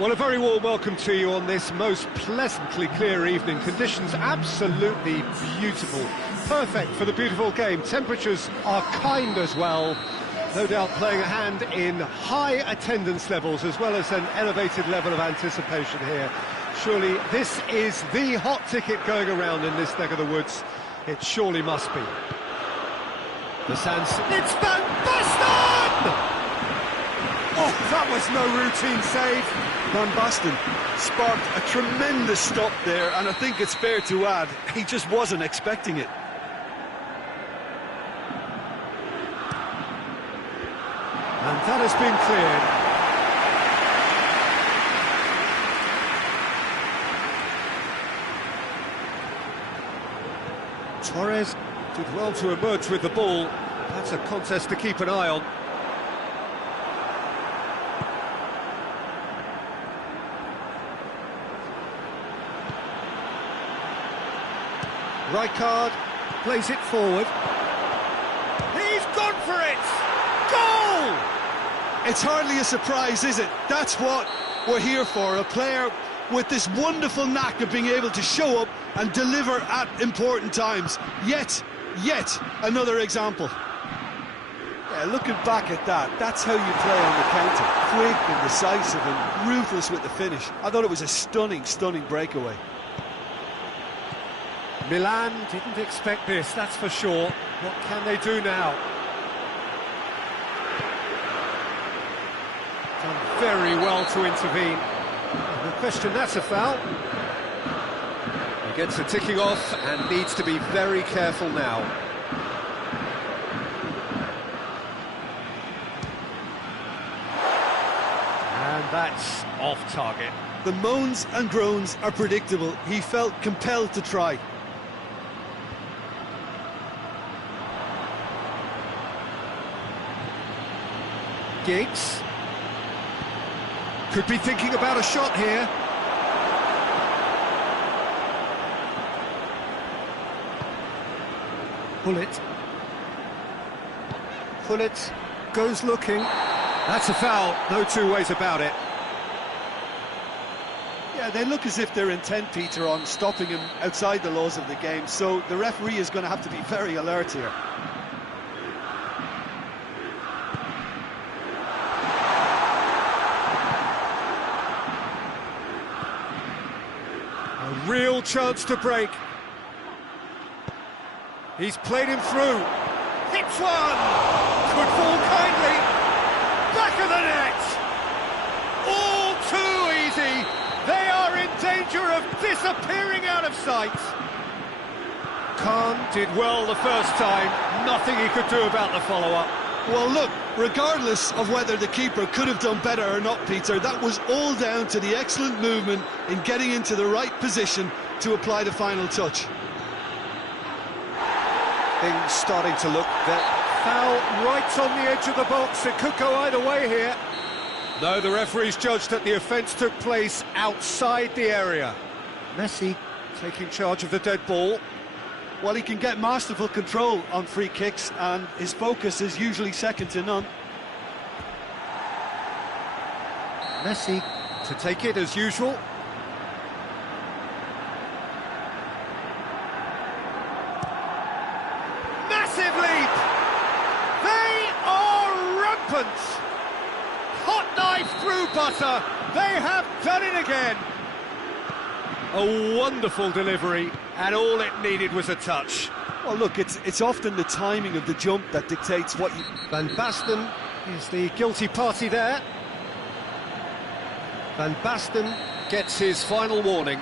Well, a very warm welcome to you on this most pleasantly clear evening. Conditions absolutely beautiful. Perfect for the beautiful game. Temperatures are kind as well. No doubt playing a hand in high attendance levels as well as an elevated level of anticipation here. Surely this is the hot ticket going around in this neck of the woods. It surely must be. The Sands. It's Van Basten! Oh, that was no routine save. Van Basten sparked a tremendous stop there, and I think it's fair to add, he just wasn't expecting it. And that has been cleared. Torres did well to emerge with the ball. That's a contest to keep an eye on. Rijkaard plays it forward. He's gone for it! Goal! It's hardly a surprise, is it? That's what we're here for, a player with this wonderful knack of being able to show up and deliver at important times. Yet another example. Yeah, looking back at that, that's how you play on the counter. Quick and decisive and ruthless with the finish. I thought it was a stunning breakaway. Milan didn't expect this, that's for sure. What can they do now? Done very well to intervene. No question, that's a foul. He gets a ticking off and needs to be very careful now. And that's off target. The moans and groans are predictable. He felt compelled to try. Giggs could be thinking about a shot here. Pullet goes looking. That's a foul, no two ways about it. Yeah, they look as if they're intent, Peter, on stopping him outside the laws of the game, so the referee is going to have to be very alert here. A real chance to break. He's played him through. Hits one! Could fall kindly. Back of the net! All too easy. They are in danger of disappearing out of sight. Khan did well the first time. Nothing he could do about the follow-up. Well, look, regardless of whether the keeper could have done better or not, Peter, that was all down to the excellent movement in getting into the right position to apply the final touch. Things starting to look that foul right on the edge of the box. It could go either way here. No, the referee's judged that the offence took place outside the area. Messi taking charge of the dead ball. Well, he can get masterful control on free kicks, and his focus is usually second to none. Messi to take it as usual. Massive leap! They are rampant! Hot knife through butter! They have done it again! A wonderful delivery, and all it needed was a touch. Well, look, it's often the timing of the jump that dictates what you... Van Basten is the guilty party there. Van Basten gets his final warning.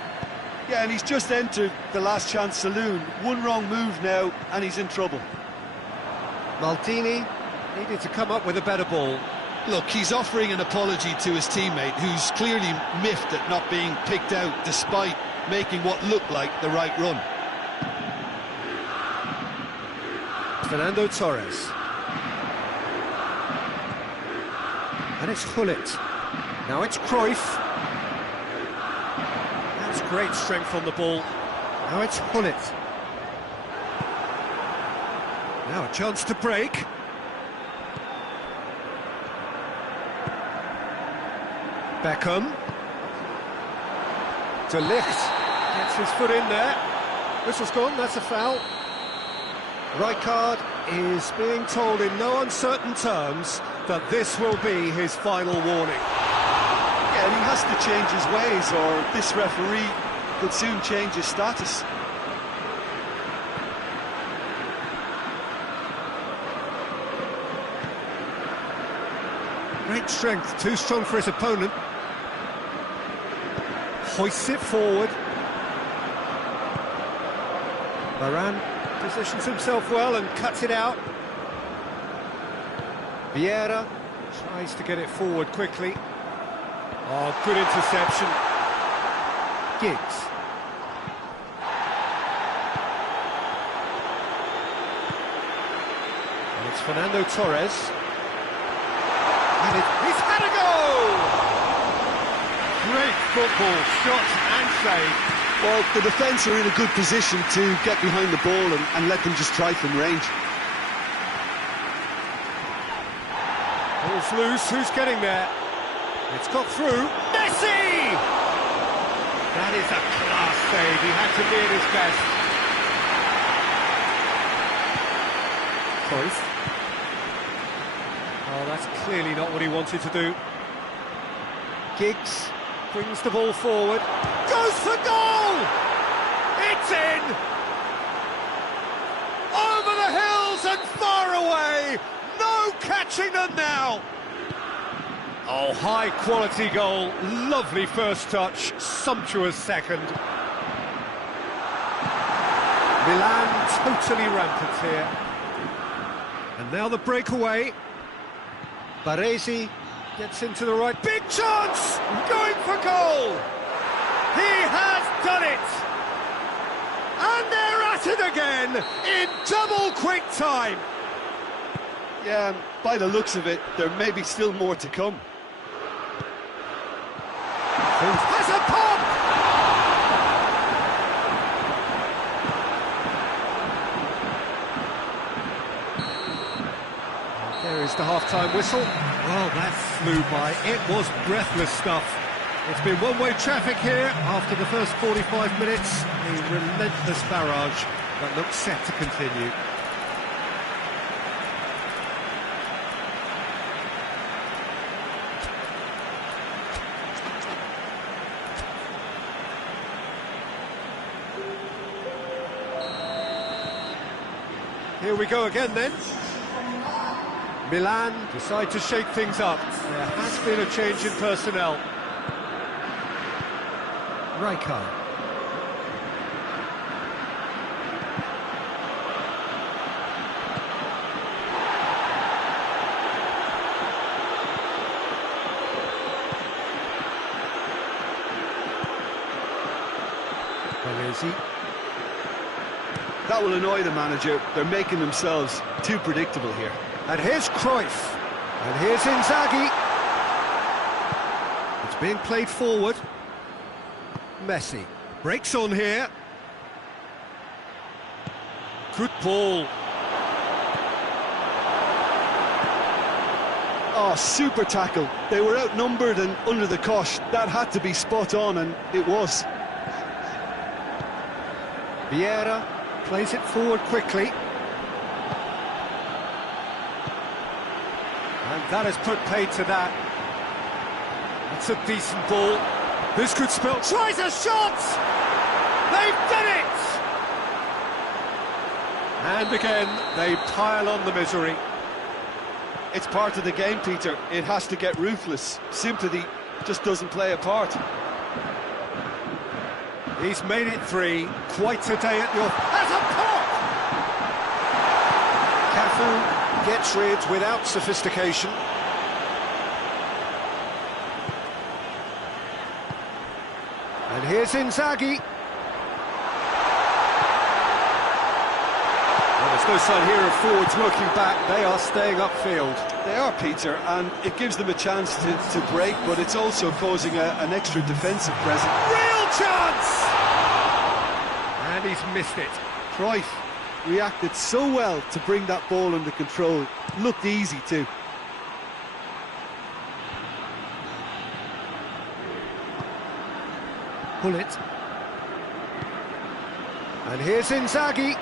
Yeah, and he's just entered the last chance saloon. One wrong move now, and he's in trouble. Maldini needed to come up with a better ball. Look, he's offering an apology to his teammate, who's clearly miffed at not being picked out despite making what looked like the right run. Fernando Torres. And it's Gullit. Now it's Cruyff. That's great strength on the ball. Now it's Gullit. Now a chance to break. Beckham. De Ligt gets his foot in there. Whistle's gone, that's a foul. Rijkaard is being told in no uncertain terms that this will be his final warning. Yeah, and he has to change his ways, or this referee could soon change his status. Great strength, too strong for his opponent. Hoists it forward. Varane positions himself well and cuts it out. Vieira tries to get it forward quickly. Oh, good interception. Giggs. And it's Fernando Torres. And he's had a goal! Great football, shot and save. Well, the defence are in a good position to get behind the ball and let them just try from range. Ball's loose, who's getting there? It's got through. Messi! That is a class save, he had to be at his best. Cruyff. Oh, that's clearly not what he wanted to do. Giggs brings the ball forward. Goes for goal! It's in! Over the hills and far away! No catching them now! Oh, high-quality goal. Lovely first touch, sumptuous second. Milan totally rampant here. And now the breakaway. Baresi gets into the right. Big chance! Going for goal! He has done it! And they're at it again in double quick time. Yeah, and by the looks of it, there may be still more to come. Has a pop! There is the half-time whistle. Well, that flew by. It was breathless stuff. It's been one-way traffic here after the first 45 minutes. A relentless barrage that looks set to continue. Here we go again then. Milan decide to shake things up. There has been a change in personnel. Rijkaard. Baresi. That will annoy the manager. They're making themselves too predictable here. And here's Cruyff. And here's Inzaghi. It's being played forward. Messi breaks on here. Good ball. Oh, super tackle. They were outnumbered and under the cosh. That had to be spot on, and it was. Vieira plays it forward quickly. And that has put paid to that. That's a decent ball. This could spell... Tries a shot! They've done it! And again, they pile on the misery. It's part of the game, Peter. It has to get ruthless. Sympathy just doesn't play a part. He's made it three. Quite a day at your... Has a pop! Cafu gets rid without sophistication. And here's Inzaghi. What a There's no sign here of forwards working back. They are staying upfield. They are, Peter, and it gives them a chance to break, but it's also causing an extra defensive presence. Real chance! And he's missed it. Cruyff reacted so well to bring that ball under control. Looked easy too. Pull it. And here's Inzaghi.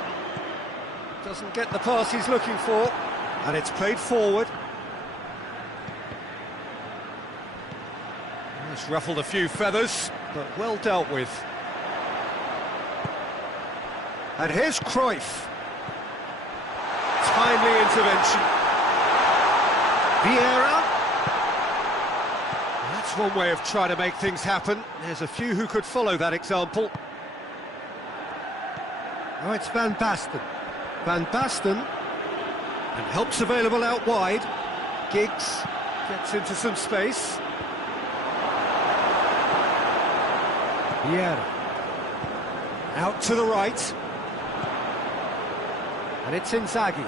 Doesn't get the pass he's looking for. And it's played forward. It's ruffled a few feathers, but well dealt with. And here's Cruyff. Timely intervention. Vieira. That's one way of trying to make things happen. There's a few who could follow that example. Oh, it's Van Basten. Van Basten. And help's available out wide. Giggs gets into some space. Vieira. Out to the right. And it's Inzaghi.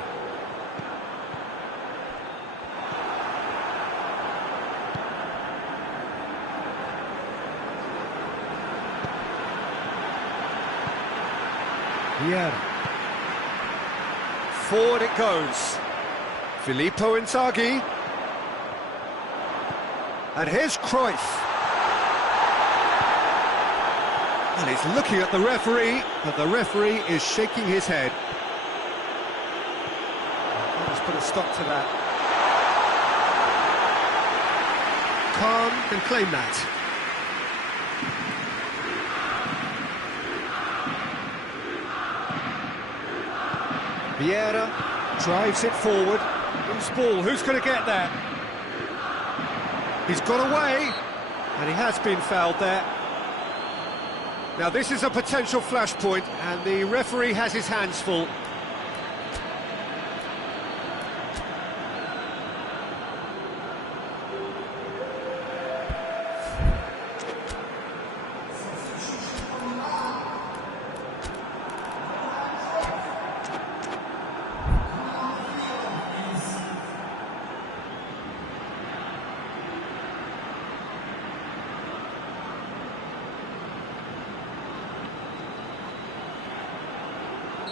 Vieira. Forward it goes. Filippo Inzaghi. And here's Cruyff. And he's looking at the referee, but the referee is shaking his head. Let's put a stop to that. Khan can claim that. Vieira drives it forward. Loose ball, who's going to get there? He's got away, and he has been fouled there. Now this is a potential flashpoint, and the referee has his hands full.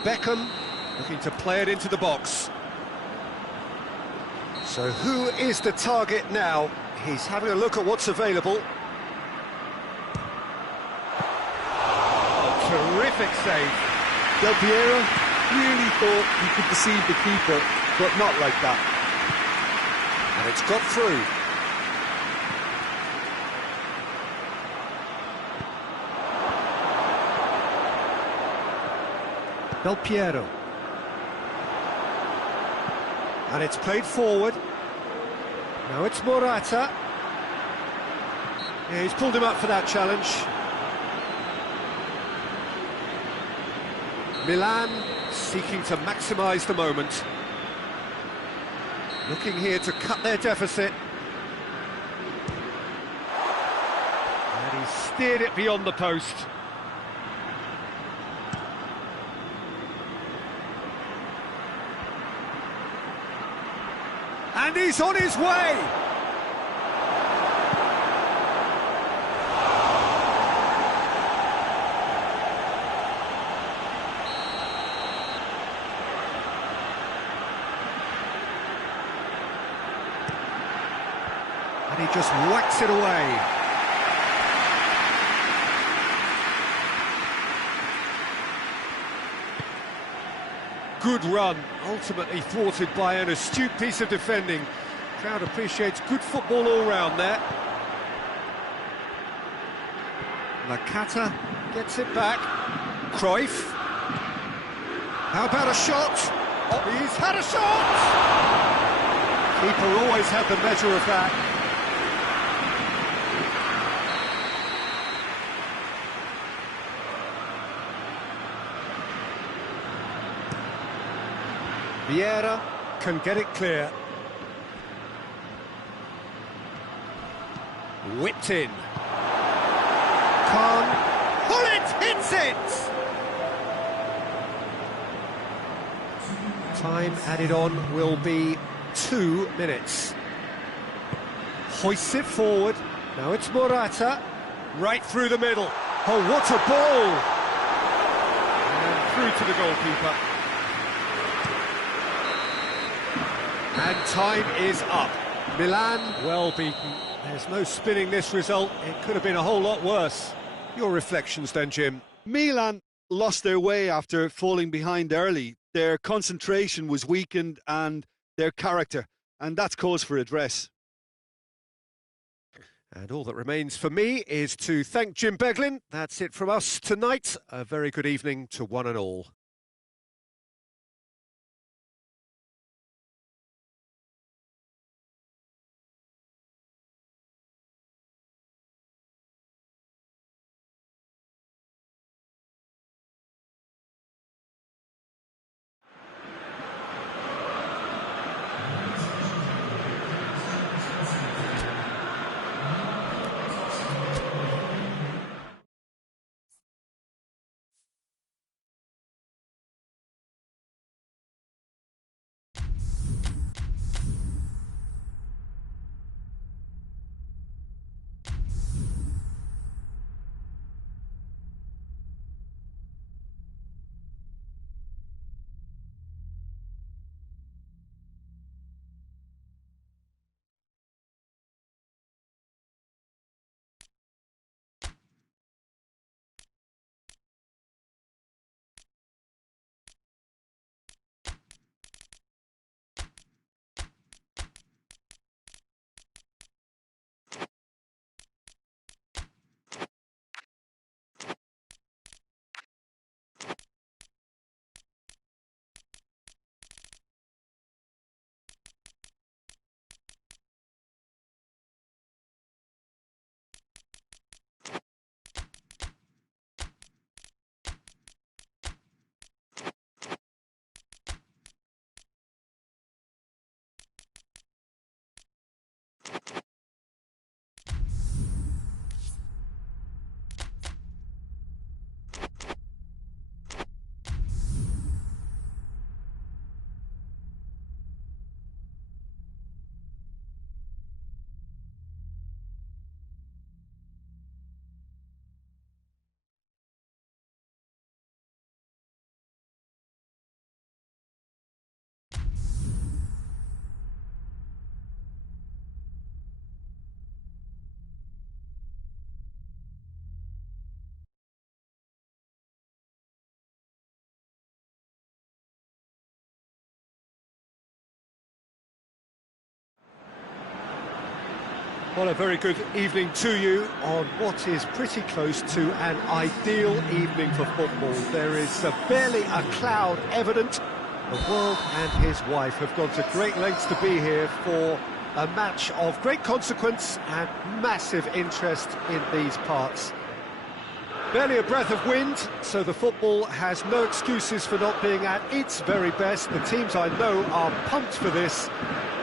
Beckham looking to play it into the box. So who is the target now? He's having a look at what's available. Oh, terrific save. Del Piero really thought he could deceive the keeper, but not like that. And it's got through. Del Piero. And it's played forward. Now it's Morata. Yeah, he's pulled him up for that challenge. Milan seeking to maximise the moment. Looking here to cut their deficit. And he's steered it beyond the post. And he's on his way! And he just whacks it away. Good run, ultimately thwarted by an astute piece of defending. Crowd appreciates good football all round there. Nakata gets it back. Cruyff. How about a shot? Oh, he's had a shot! Keeper always had the measure of that. Vieira can get it clear. Whipped in. Khan. Pull it! Hits it! Time added on will be 2 minutes. Hoists it forward. Now it's Morata. Right through the middle. Oh, what a ball! And through to the goalkeeper. And time is up. Milan, well beaten. There's no spinning this result. It could have been a whole lot worse. Your reflections then, Jim? Milan lost their way after falling behind early. Their concentration was weakened and their character, and that's cause for address. And all that remains for me is to thank Jim Beglin. That's it from us tonight. A very good evening to one and all. Well, a very good evening to you on what is pretty close to an ideal evening for football. There is barely a cloud evident. The world and his wife have gone to great lengths to be here for a match of great consequence and massive interest in these parts. Barely a breath of wind, so the football has no excuses for not being at its very best. The teams I know are pumped for this.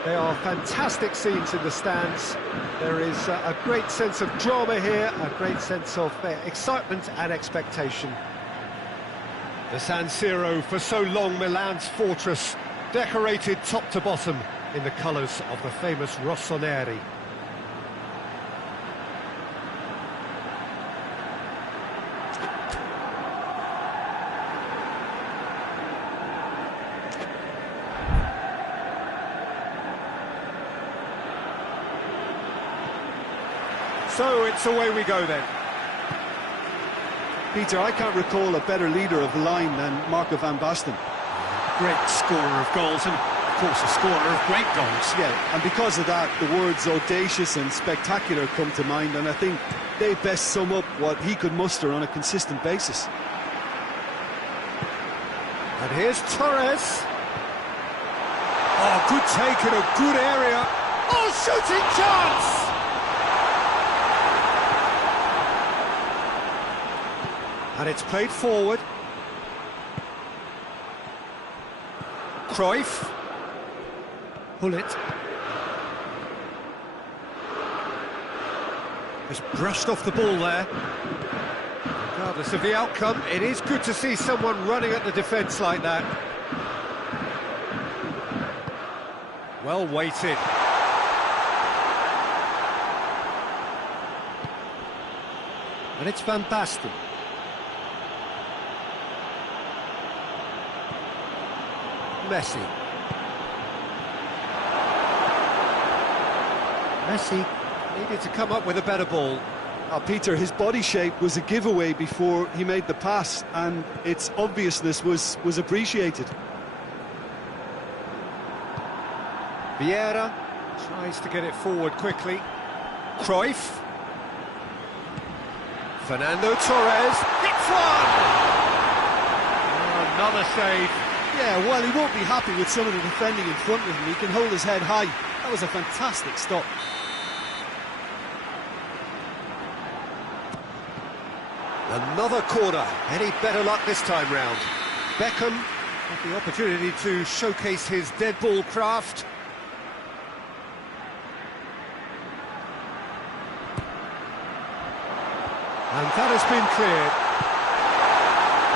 They are fantastic scenes in the stands. There is a great sense of drama here, a great sense of excitement and expectation. The San Siro, for so long Milan's fortress, decorated top to bottom in the colours of the famous rossoneri. So it's away we go then. Peter, I can't recall a better leader of the line than Marco van Basten. Great scorer of goals and, of course, a scorer of great goals. Yeah, and because of that, the words audacious and spectacular come to mind, and I think they best sum up what he could muster on a consistent basis. And here's Torres. Oh, good take in a good area. Oh, shooting chance! And it's played forward. Cruyff. Hullet. Just brushed off the ball there. Regardless of the outcome, it is good to see someone running at the defence like that. Well weighted. And it's Van Basten. Messi. Messi needed to come up with a better ball. Peter, his body shape was a giveaway before he made the pass, and its obviousness was appreciated. Vieira tries to get it forward quickly. Cruyff. Fernando Torres hits one! Oh, another save. Yeah, well, he won't be happy with some of the defending in front of him. He can hold his head high. That was a fantastic stop. Another corner. Any better luck this time round? Beckham had the opportunity to showcase his dead ball craft. And that has been cleared.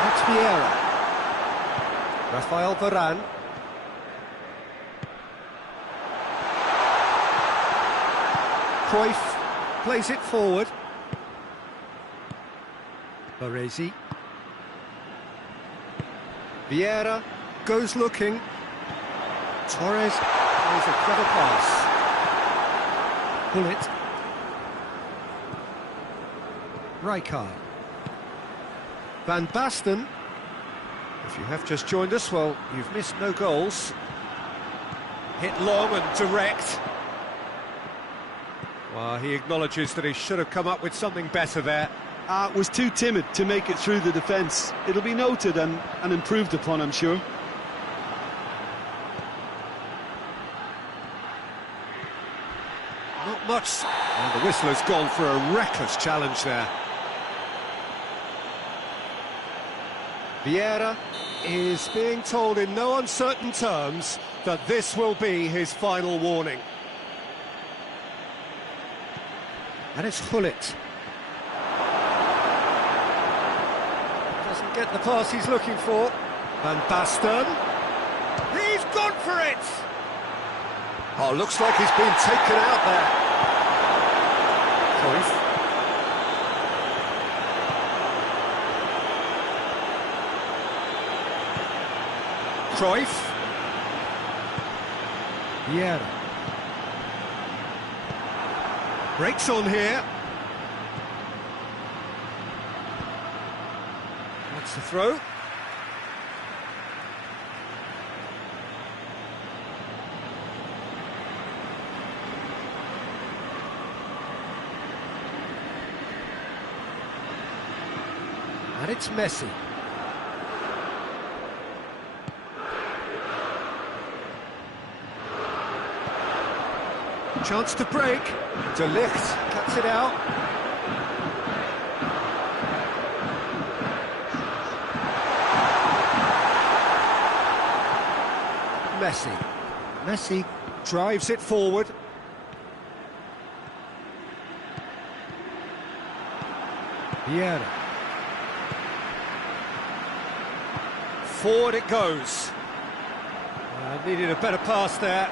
That's Vieira. Rafael Varane. Cruyff plays it forward. Baresi. Vieira goes looking. Torres plays a clever pass. Bullet. Rijkaard. Van Basten. If you have just joined us, well, you've missed no goals. Hit long and direct. Well, he acknowledges that he should have come up with something better there. Was too timid to make it through the defence. It'll be noted and improved upon, I'm sure. Not much. And the whistle has gone for a reckless challenge there. Vieira is being told in no uncertain terms that this will be his final warning. And it's Gullit. Doesn't get the pass he's looking for. Van Basten. He's gone for it! Oh, looks like he's been taken out there. Cruyff. Cruyff. Vieira. Breaks on here. That's the throw. And it's Messi. Chance to break. De Ligt cuts it out. Messi drives it forward. Vieira. Forward it goes. Needed a better pass there.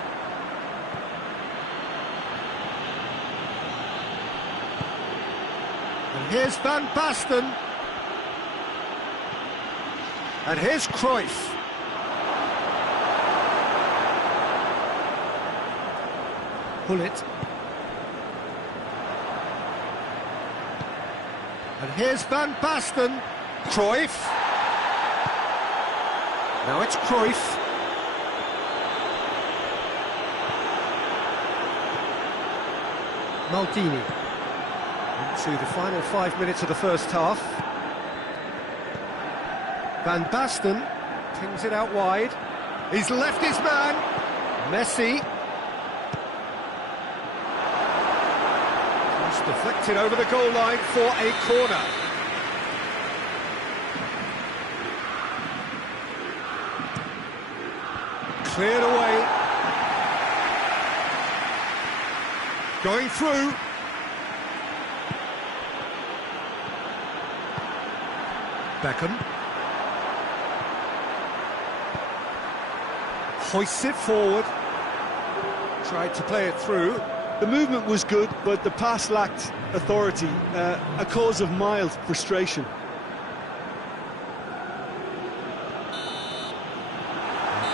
And here's Van Basten. And here's Cruyff. Bullet. And here's Van Basten. Cruyff. Now it's Cruyff. Maldini. Into the final 5 minutes of the first half. Van Basten pings it out wide. He's left his man. Messi. Just deflected over the goal line for a corner. Cleared away. Going through. Beckham. Hoists it forward. Tried to play it through. The movement was good, but the pass lacked authority, a cause of mild frustration.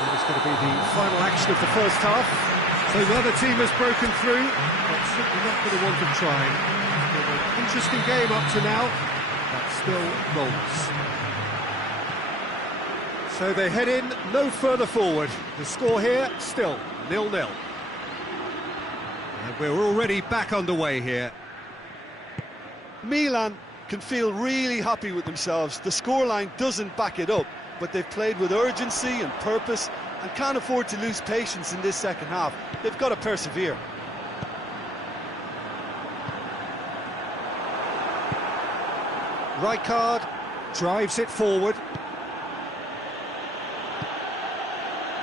That is going to be the final action of the first half. So the other team has broken through, but simply not going to want to try. It's been an interesting game up to now, but still goals. So they head in no further forward. The score here, still 0-0. And we're already back underway here. Milan can feel really happy with themselves. The scoreline doesn't back it up, but they've played with urgency and purpose and can't afford to lose patience in this second half. They've got to persevere. Rijkaard drives it forward.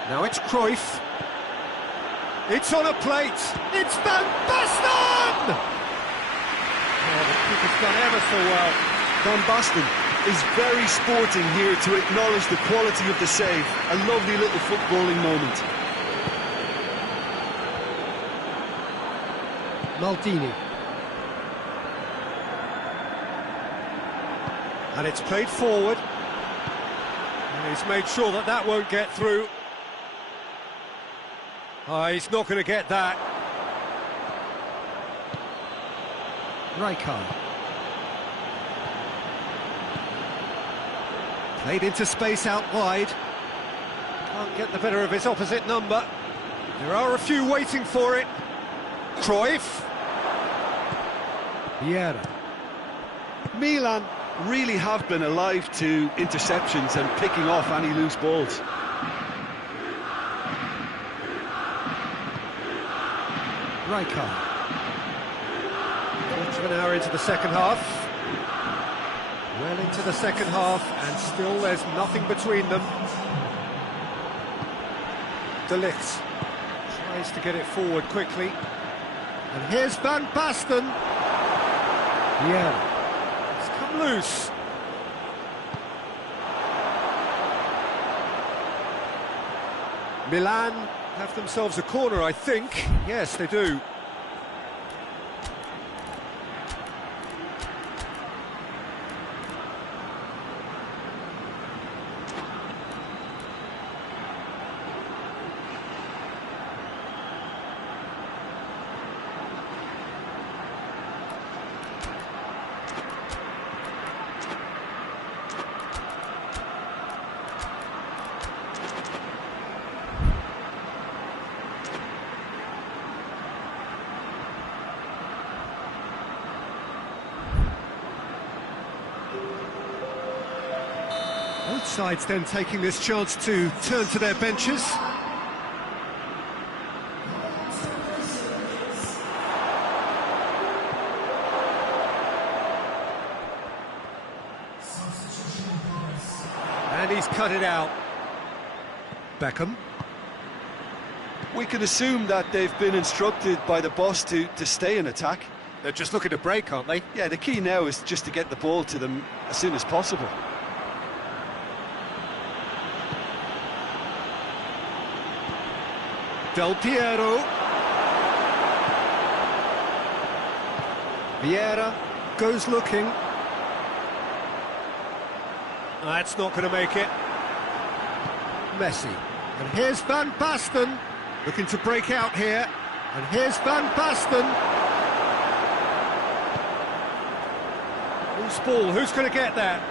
Now it's Cruyff. It's on a plate. It's Van Basten! Oh, the keeper's done ever so well. Van Basten is very sporting here to acknowledge the quality of the save. A lovely little footballing moment. Maldini. And it's played forward. And he's made sure that that won't get through. Oh, he's not going to get that. Rijkaard. Played into space out wide. Can't get the better of his opposite number. There are a few waiting for it. Cruyff. Vieira. Milan really have been alive to interceptions and picking off any loose balls. Rijkaard. Quarter of an hour into the second half. Well into the second half, and still there's nothing between them. De Ligt tries to get it forward quickly. And here's Van Basten. Yeah, it's come loose. Milan have themselves a corner, I think. Yes, they do. Both sides then taking this chance to turn to their benches. And he's cut it out. Beckham. We can assume that they've been instructed by the boss to stay in attack. They're just looking to break, aren't they? Yeah, the key now is just to get the ball to them as soon as possible. Del Piero. Vieira goes looking. That's not going to make it. Messi. And here's Van Basten, looking to break out here. And here's Van Basten. Loose ball, who's going to get that?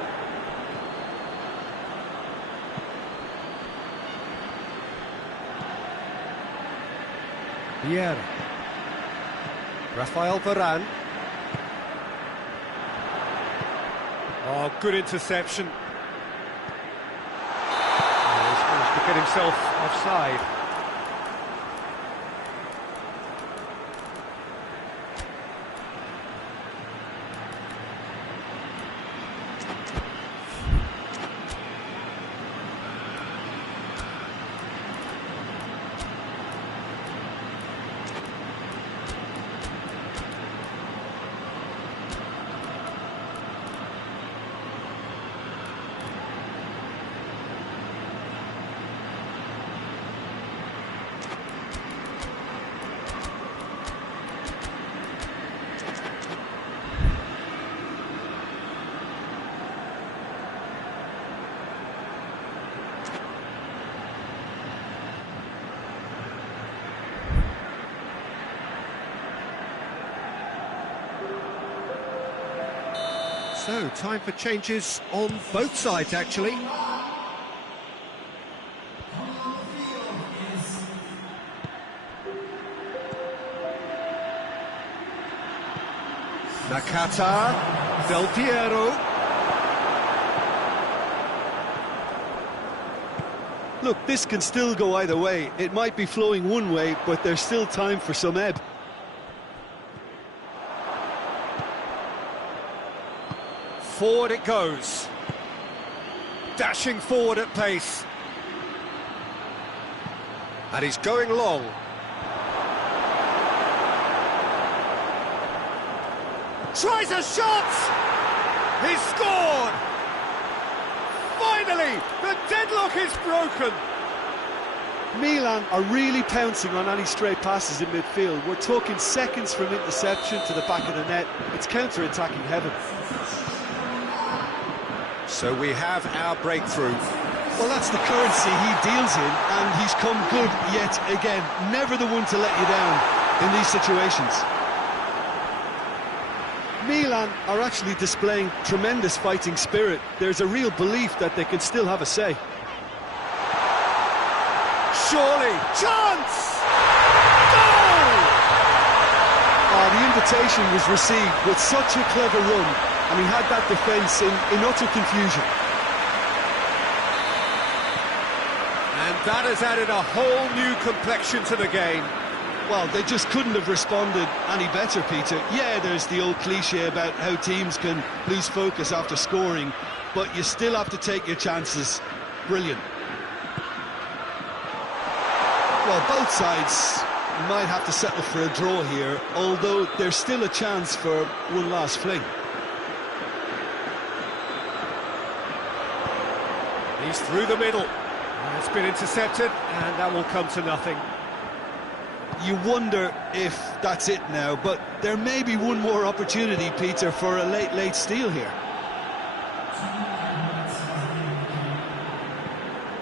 Vieira. Rafael Varane. Oh, good interception. Oh, he's managed to get himself offside. So, time for changes on both sides, actually. Nakata, Del Piero. Look, this can still go either way. It might be flowing one way, but there's still time for some ebb. Forward it goes. Dashing forward at pace. And he's going long. Tries a shot! He's scored! Finally, the deadlock is broken! Milan are really pouncing on any stray passes in midfield. We're talking seconds from interception to the back of the net. It's counter-attacking heaven. So we have our breakthrough. Well, that's the currency he deals in, and he's come good yet again. Never the one to let you down in these situations. Milan are actually displaying tremendous fighting spirit. There's a real belief that they can still have a say. Surely, chance! Goal! Oh, the invitation was received with such a clever run, and he had that defence in utter confusion. And that has added a whole new complexion to the game. Well, they just couldn't have responded any better, Peter. Yeah, there's the old cliche about how teams can lose focus after scoring, but you still have to take your chances. Brilliant. Well, both sides might have to settle for a draw here, although there's still a chance for one last fling. He's through the middle. It's been intercepted, and that will come to nothing. You wonder if that's it now, but there may be one more opportunity, Peter, for a late steal here.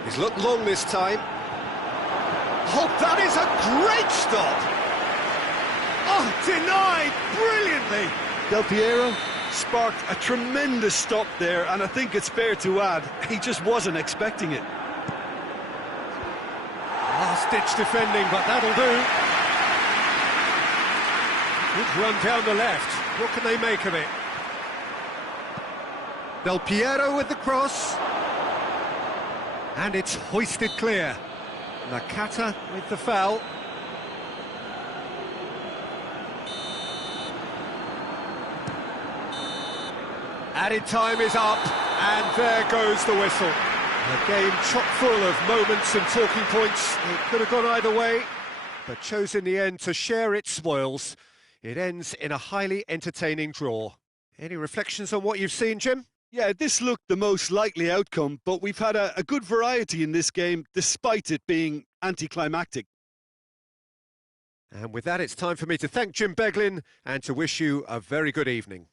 He's looked long this time. Oh, that is a great stop! Oh, denied brilliantly! Del Piero sparked a tremendous stop there, and I think it's fair to add, he just wasn't expecting it. Last-ditch defending, but that'll do. Good run down the left. What can they make of it? Del Piero with the cross. And it's hoisted clear. Nakata with the foul. Added time is up, and there goes the whistle. A game chock full of moments and talking points. It could have gone either way, but chose in the end to share its spoils. It ends in a highly entertaining draw. Any reflections on what you've seen, Jim? Yeah, this looked the most likely outcome, but we've had a good variety in this game, despite it being anticlimactic. And with that, it's time for me to thank Jim Beglin and to wish you a very good evening.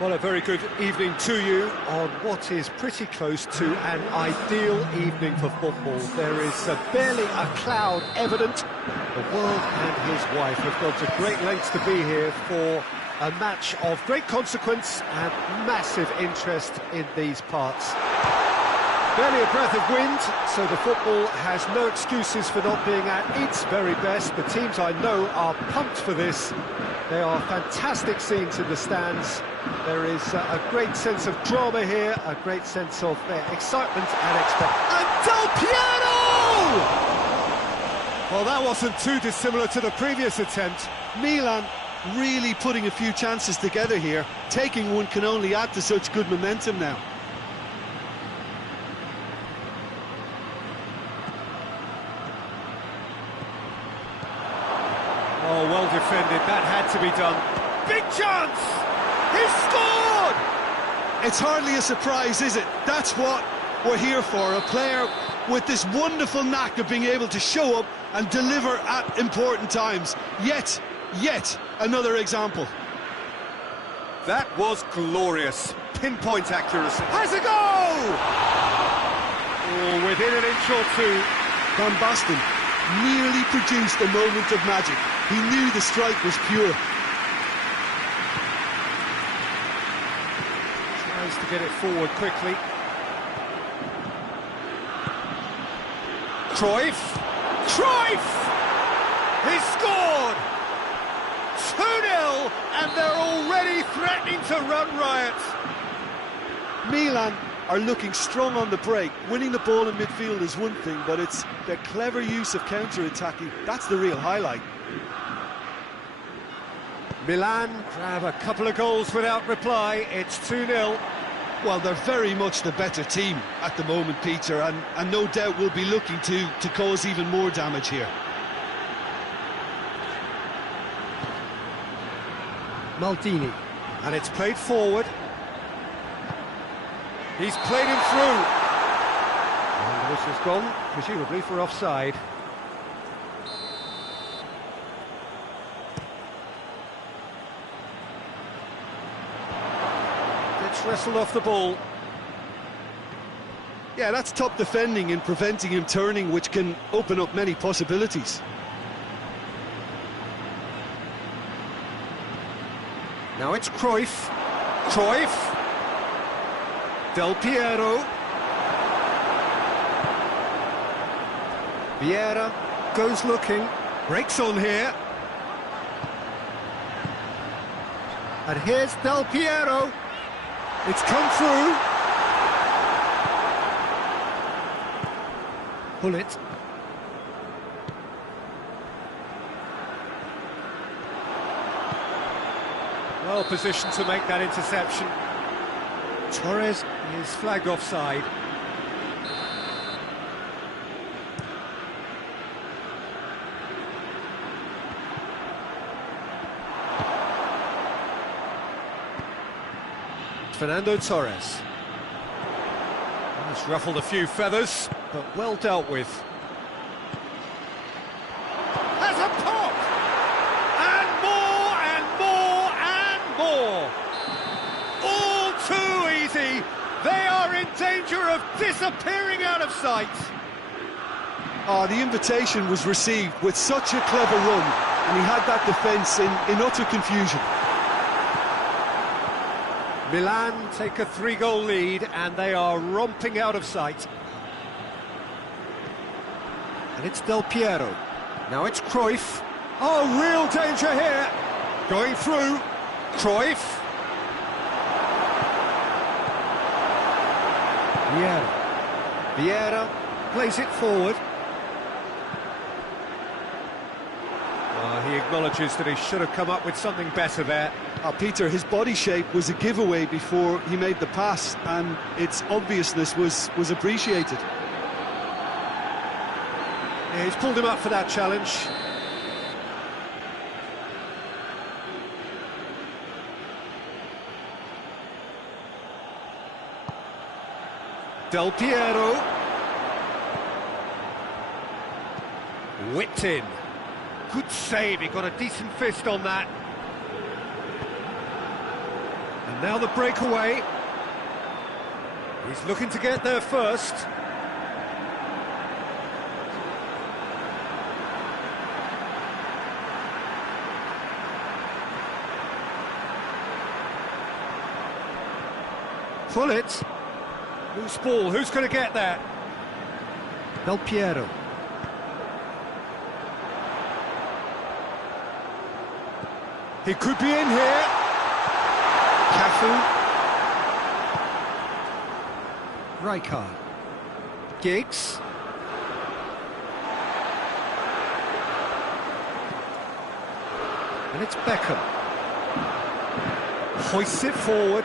Well, a very good evening to you on what is pretty close to an ideal evening for football. There is barely a cloud evident. The world and his wife have gone to great lengths to be here for a match of great consequence and massive interest in these parts. Barely a breath of wind, so the football has no excuses for not being at its very best. The teams I know are pumped for this. There are fantastic scenes in the stands. There is a great sense of drama here, a great sense of excitement and expectation. And Del Piero! Well, that wasn't too dissimilar to the previous attempt. Milan really putting a few chances together here. Taking one can only add to such good momentum now. Oh, well defended, that had to be done. Big chance! He scored! It's hardly a surprise, is it? That's what we're here for, a player with this wonderful knack of being able to show up and deliver at important times. Yet another example. That was glorious. Pinpoint accuracy. Has a goal! Oh, within an inch or two. Van Basten nearly produced a moment of magic. He knew the strike was pure. Tries to get it forward quickly. Cruyff! He scored! 2-0, and they're already threatening to run riot. Milan are looking strong on the break. Winning the ball in midfield is one thing, but it's their clever use of counter-attacking. That's the real highlight. Milan grab a couple of goals without reply. It's 2-0. Well, they're very much the better team at the moment, Peter, and no doubt will be looking to cause even more damage here. Maldini, and it's played forward. He's played him through. And this has gone, presumably for offside. Gets wrestled off the ball. Yeah, that's top defending and preventing him turning, which can open up many possibilities. Now it's Cruyff. Del Piero. Vieira goes looking. Breaks on here. And here's Del Piero. It's come through. Pull it. Well positioned to make that interception. Torres is flagged offside. Fernando Torres. That's ruffled a few feathers, but well dealt with. Has a pop! And more and more and more! All too easy! They are in danger of disappearing out of sight! Oh, the invitation was received with such a clever run, and he had that defence in utter confusion. Milan take a 3-goal lead, and they are romping out of sight. And it's Del Piero. Now it's Cruyff. Oh, real danger here. Going through. Cruyff. Vieira plays it forward. He acknowledges that he should have come up with something better there. Peter, his body shape was a giveaway before he made the pass, and its obviousness was appreciated. Yeah, he's pulled him up for that challenge. Del Piero. Whipped in. Good save, he got a decent fist on that. And Now the breakaway. He's looking to get there first. Pull it. Loose ball, who's going to get there? Del Piero. He could be in here. Cafu. Rijkaard. Giggs. And it's Beckham. Hoists it forward.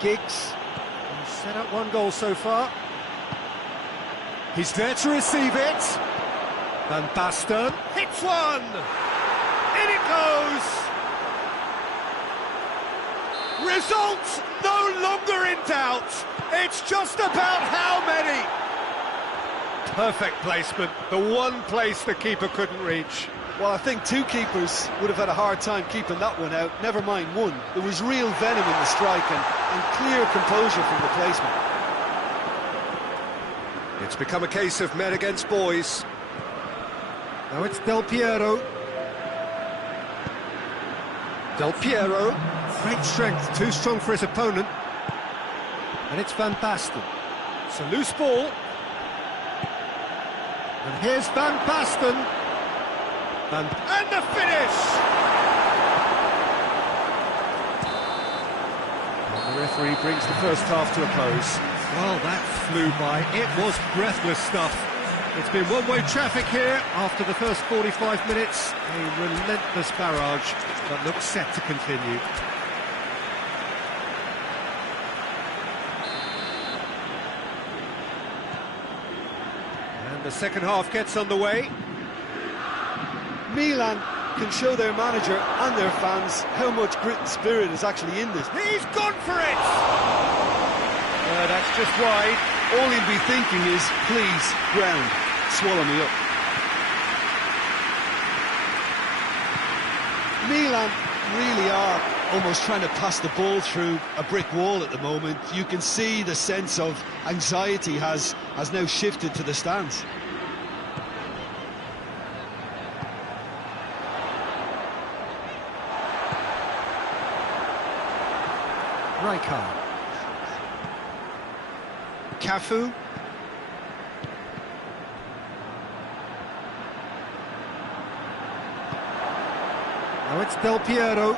Giggs. He's set up one goal so far. He's there to receive it. Van Basten hits one. In it goes. Results no longer in doubt. It's just about how many. Perfect placement. The one place the keeper couldn't reach. Well, I think two keepers would have had a hard time keeping that one out, never mind one. There was real venom in the strike and clear composure from the placement. It's become a case of men against boys. Now it's Del Piero. Del Piero, great strength, too strong for his opponent. And it's Van Basten. It's a loose ball. And here's Van Basten. And the finish! And the referee brings the first half to a close. Well, that flew by. It was breathless stuff. It's been one-way traffic here after the first 45 minutes. A relentless barrage that looks set to continue. And the second half gets underway. Milan can show their manager and their fans how much grit and spirit is actually in this. He's gone for it! That's just wide. All he'll be thinking is, please, ground, swallow me up. Milan really are almost trying to pass the ball through a brick wall at the moment. You can see the sense of anxiety has now shifted to the stands. Rijkaard. Cafu. Now it's Del Piero.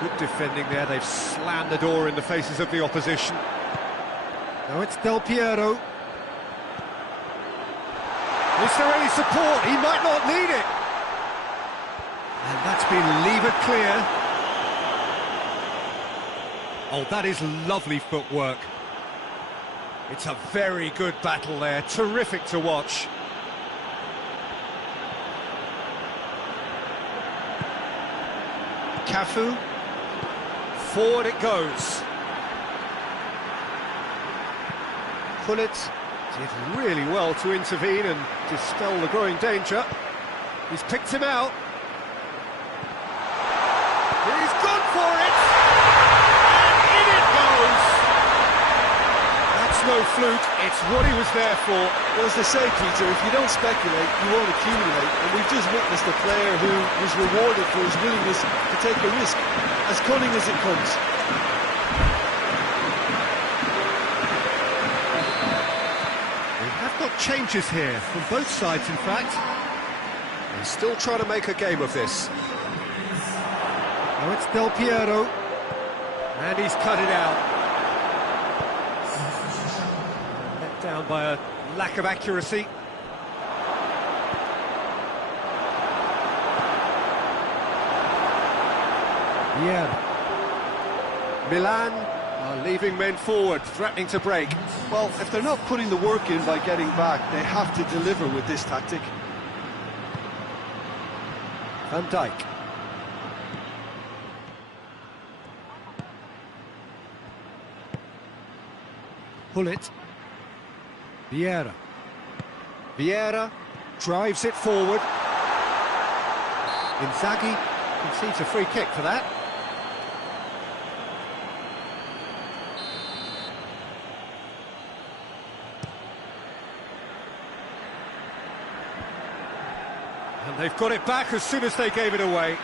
Good defending there, they've slammed the door in the faces of the opposition. Now it's Del Piero. Is there any support? He might not need it. And that's been levered clear. Oh, that is lovely footwork. It's a very good battle there, terrific to watch. Cafu, forward it goes. Pullet did really well to intervene and dispel the growing danger. He's picked him out. He's gone for it! And in it goes! That's no fluke, it's what he was there for. Well, as they say, Peter, if you don't speculate, you won't accumulate. And we've just witnessed a player who was rewarded for his willingness to take a risk, as cunning as it comes. We have got changes here, from both sides in fact. They're still trying to make a game of this. Now it's Del Piero, and he's cut it out. Let down by a lack of accuracy. Yeah. Milan are leaving men forward, threatening to break. Well, if they're not putting the work in by getting back, they have to deliver with this tactic. Van Dijk. Pull it. Vieira. Vieira drives it forward. Inzaghi concedes a free kick for that. And they've got it back as soon as they gave it away.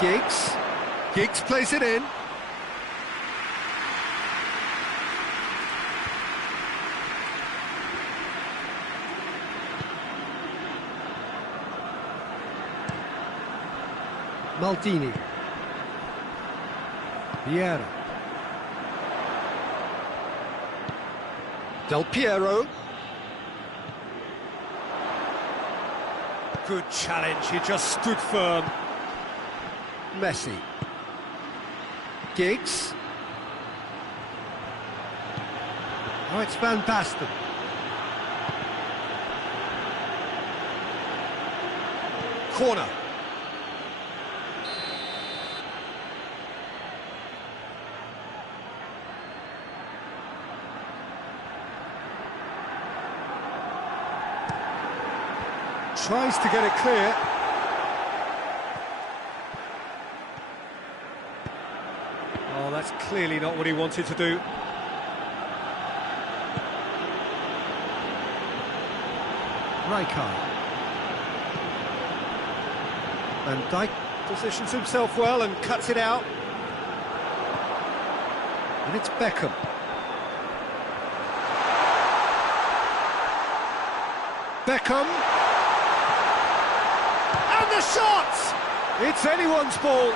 Giggs plays it in. Maldini. Vieira. Del Piero. Good challenge, he just stood firm. Messi. Giggs. Oh, it's Van Basten. Corner. Tries to get it clear. Oh, that's clearly not what he wanted to do. Rijkaard. Van Dijk positions himself well and cuts it out. And it's Beckham. Beckham. And the shot! It's anyone's ball.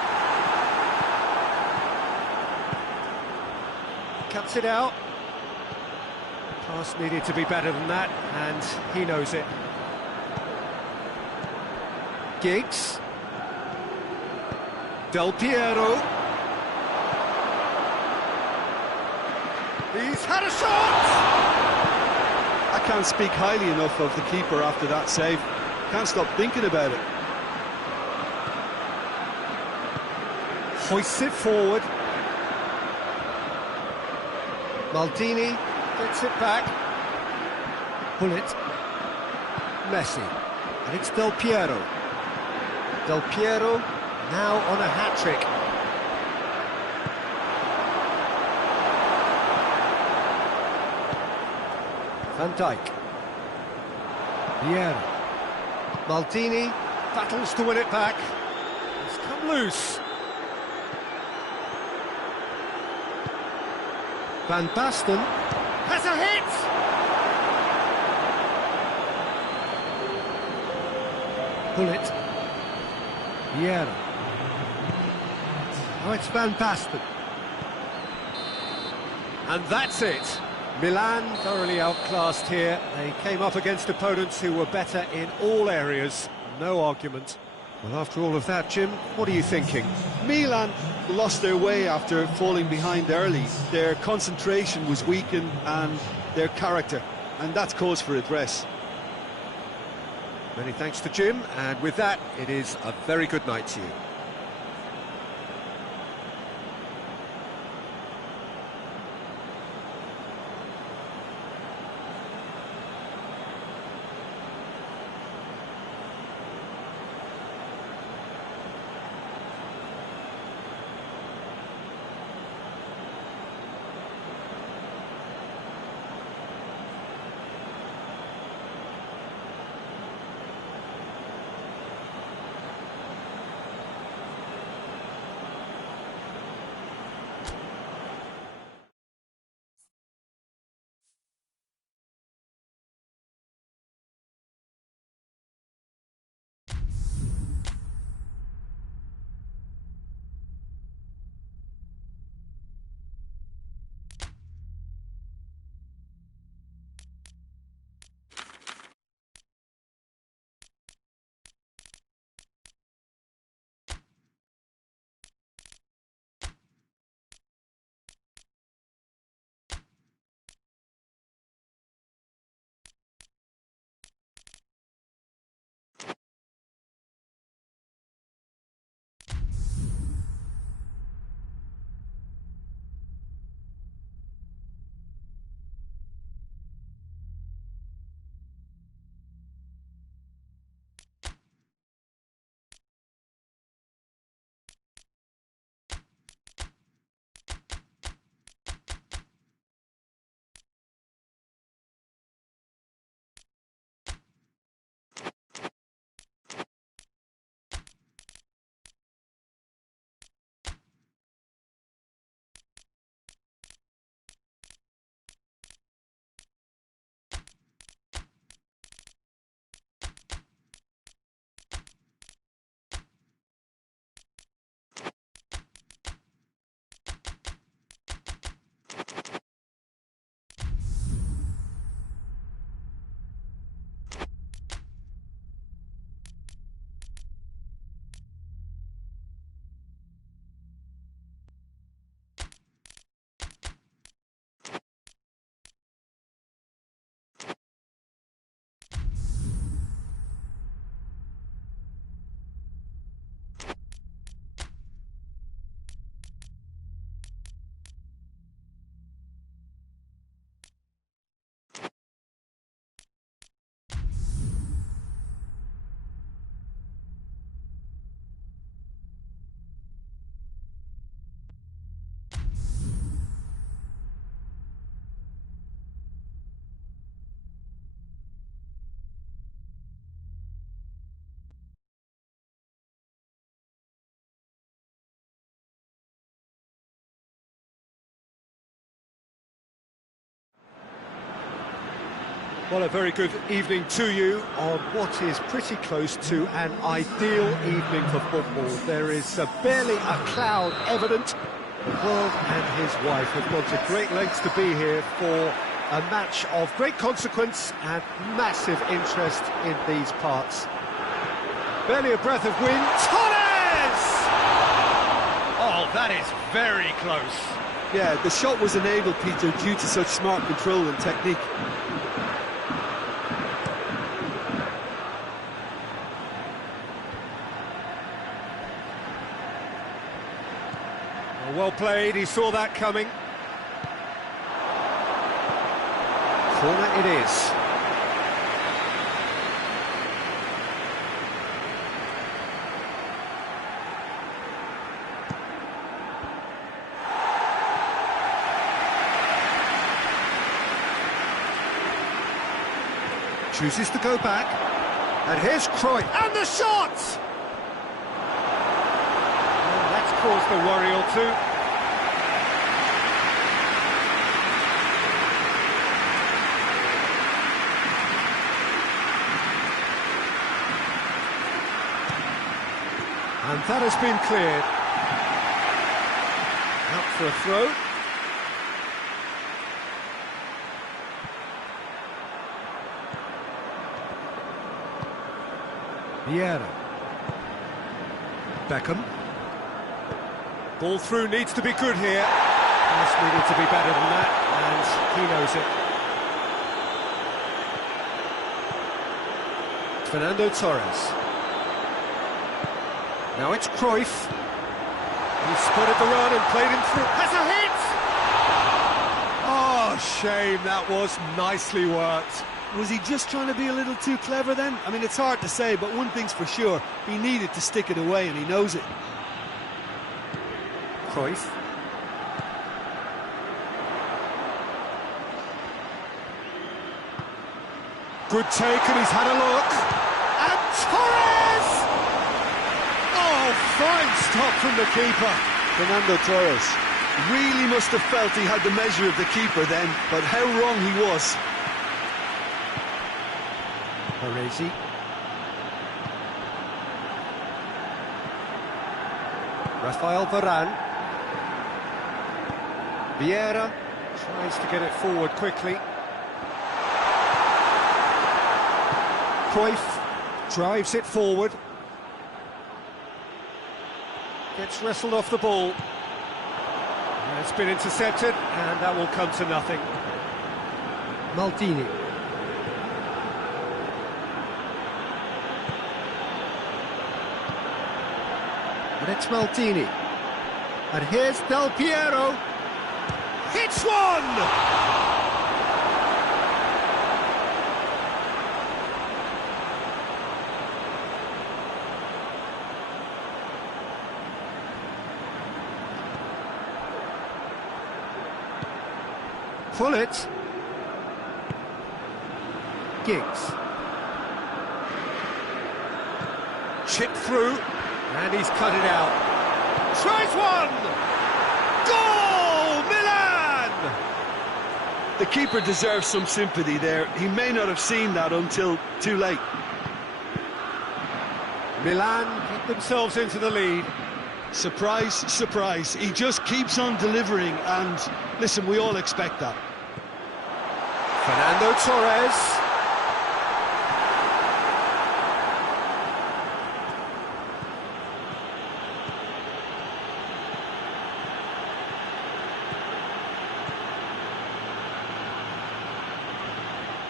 Cuts it out. Pass needed to be better than that, and he knows it. Giggs. Del Piero. He's had a shot! I can't speak highly enough of the keeper after that save. Can't stop thinking about it. Hoists it forward. Maldini gets it back. Bullet. Messi. And it's Del Piero. Del Piero now on a hat-trick. Van Dijk. Vieira. Maldini battles to win it back. It's come loose. Van Basten has a hit! Bullet. Vieira. Oh, it's Van Basten. And that's it. Milan thoroughly outclassed here. They came up against opponents who were better in all areas. No argument. Well, after all of that, Jim, what are you thinking? Milan lost their way after falling behind early. Their concentration was weakened and their character, and that's cause for redress. Many thanks to Jim, and with that, it is a very good night to you. Well, a very good evening to you on what is pretty close to an ideal evening for football. There is barely a cloud evident. The world and his wife have gone to great lengths to be here for a match of great consequence and massive interest in these parts. Barely a breath of wind. Torres! Oh, that is very close. Yeah, the shot was enabled, Peter, due to such smart control and technique. Well played, he saw that coming. Corner it is. Chooses to go back. And here's Cruyff. And the shot! Well, that's caused a worry or two. And that has been cleared. Out for a throw. Vieira. Beckham. Ball through needs to be good here. This needed to be better than that, and he knows it. Fernando Torres. Now it's Cruyff. He spotted the run and played him through. Has a hit! Oh, shame, that was nicely worked. Was he just trying to be a little too clever then? I mean, it's hard to say, but one thing's for sure, he needed to stick it away and he knows it. Cruyff. Good take, and he's had a look. And Torres! Oh, fine stop from the keeper. Fernando Torres really must have felt he had the measure of the keeper then, but how wrong he was. Paresi. Rafael Varane. Vieira tries to get it forward quickly. Cruyff drives it forward. Gets wrestled off the ball. It's been intercepted, and that will come to nothing. Maldini. And it's Maldini. And here's Del Piero. Hits one! Pull it. Giggs. Chip through. And he's cut it out. Tries one! Goal! Milan! The keeper deserves some sympathy there. He may not have seen that until too late. Milan get themselves into the lead. Surprise, surprise. He just keeps on delivering, and listen, we all expect that. Fernando Torres.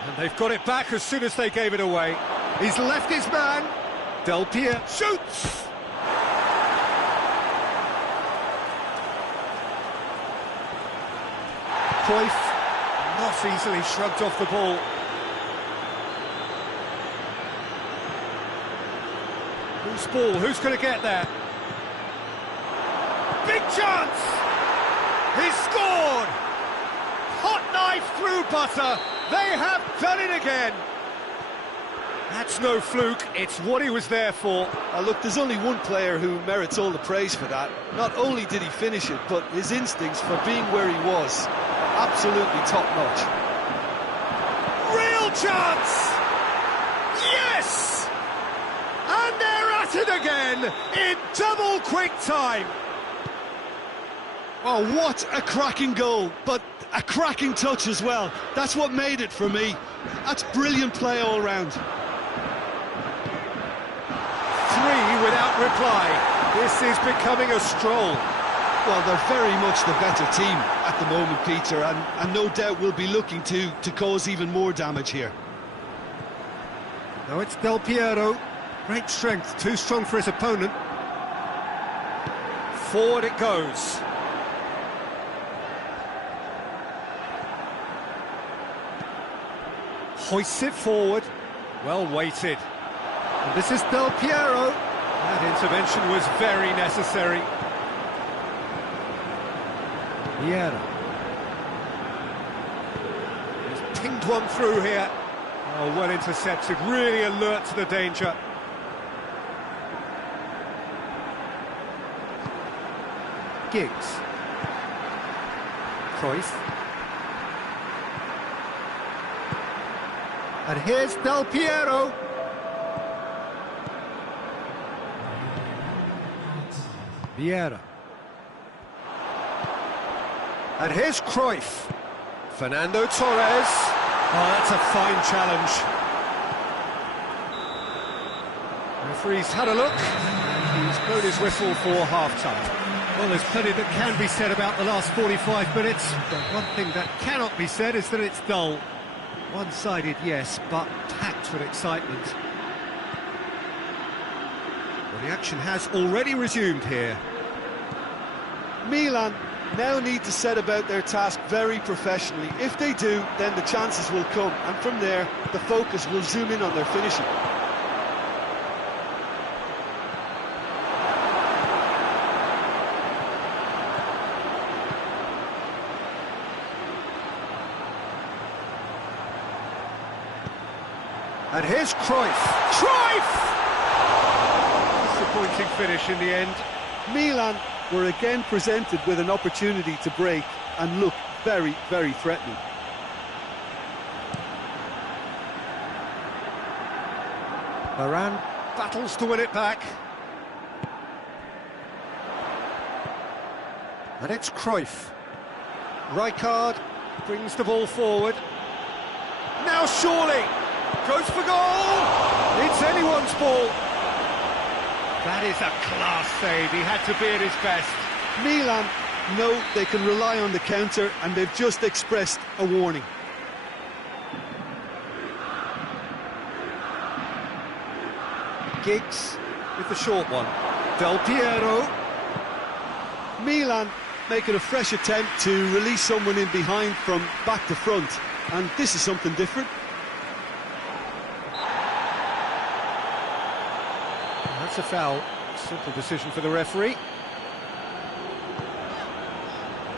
And they've got it back as soon as they gave it away. He's left his man. Del Piero shoots! Cruyff not easily shrugged off the ball. Who's ball? Who's going to get there? Big chance! He's scored! Hot knife through butter. They have done it again. That's no fluke, it's what he was there for. Look, there's only one player who merits all the praise for that. Not only did he finish it, but his instincts for being where he was, absolutely top-notch. Real chance! Yes! And they're at it again in double quick time. Oh, what a cracking goal, but a cracking touch as well. That's what made it for me. That's brilliant play all round. 3 without reply. This is becoming a stroll. Well, they're very much the better team at the moment, Peter, and no doubt will be looking to cause even more damage here. Now it's Del Piero. Great strength, too strong for his opponent. Forward it goes. Hoists it forward. Well weighted. And this is Del Piero. That intervention was very necessary. Vieira. He's pinged one through here. Oh, well intercepted, really alert to the danger. Giggs. Cruyff. And here's Del Piero. Vieira. And here's Cruyff. Fernando Torres. Oh, that's a fine challenge. The referee's had a look, and he's blown his whistle for half-time. Well, there's plenty that can be said about the last 45 minutes, but one thing that cannot be said is that it's dull. One-sided, yes, but packed with excitement. Well, the action has already resumed here. Milan now need to set about their task very professionally. If they do, then the chances will come, and from there, the focus will zoom in on their finishing. And here's Cruyff. Cruyff! Disappointing finish in the end. Milan were again presented with an opportunity to break and look very, very threatening. Varane battles to win it back. And it's Cruyff. Rijkaard brings the ball forward. Now surely goes for goal. It's anyone's ball. That is a class save. He had to be at his best. Milan know they can rely on the counter, and they've just expressed a warning. Giggs with the short one. Del Piero. Milan making a fresh attempt to release someone in behind from back to front, and this is something different. That's a foul. Simple decision for the referee.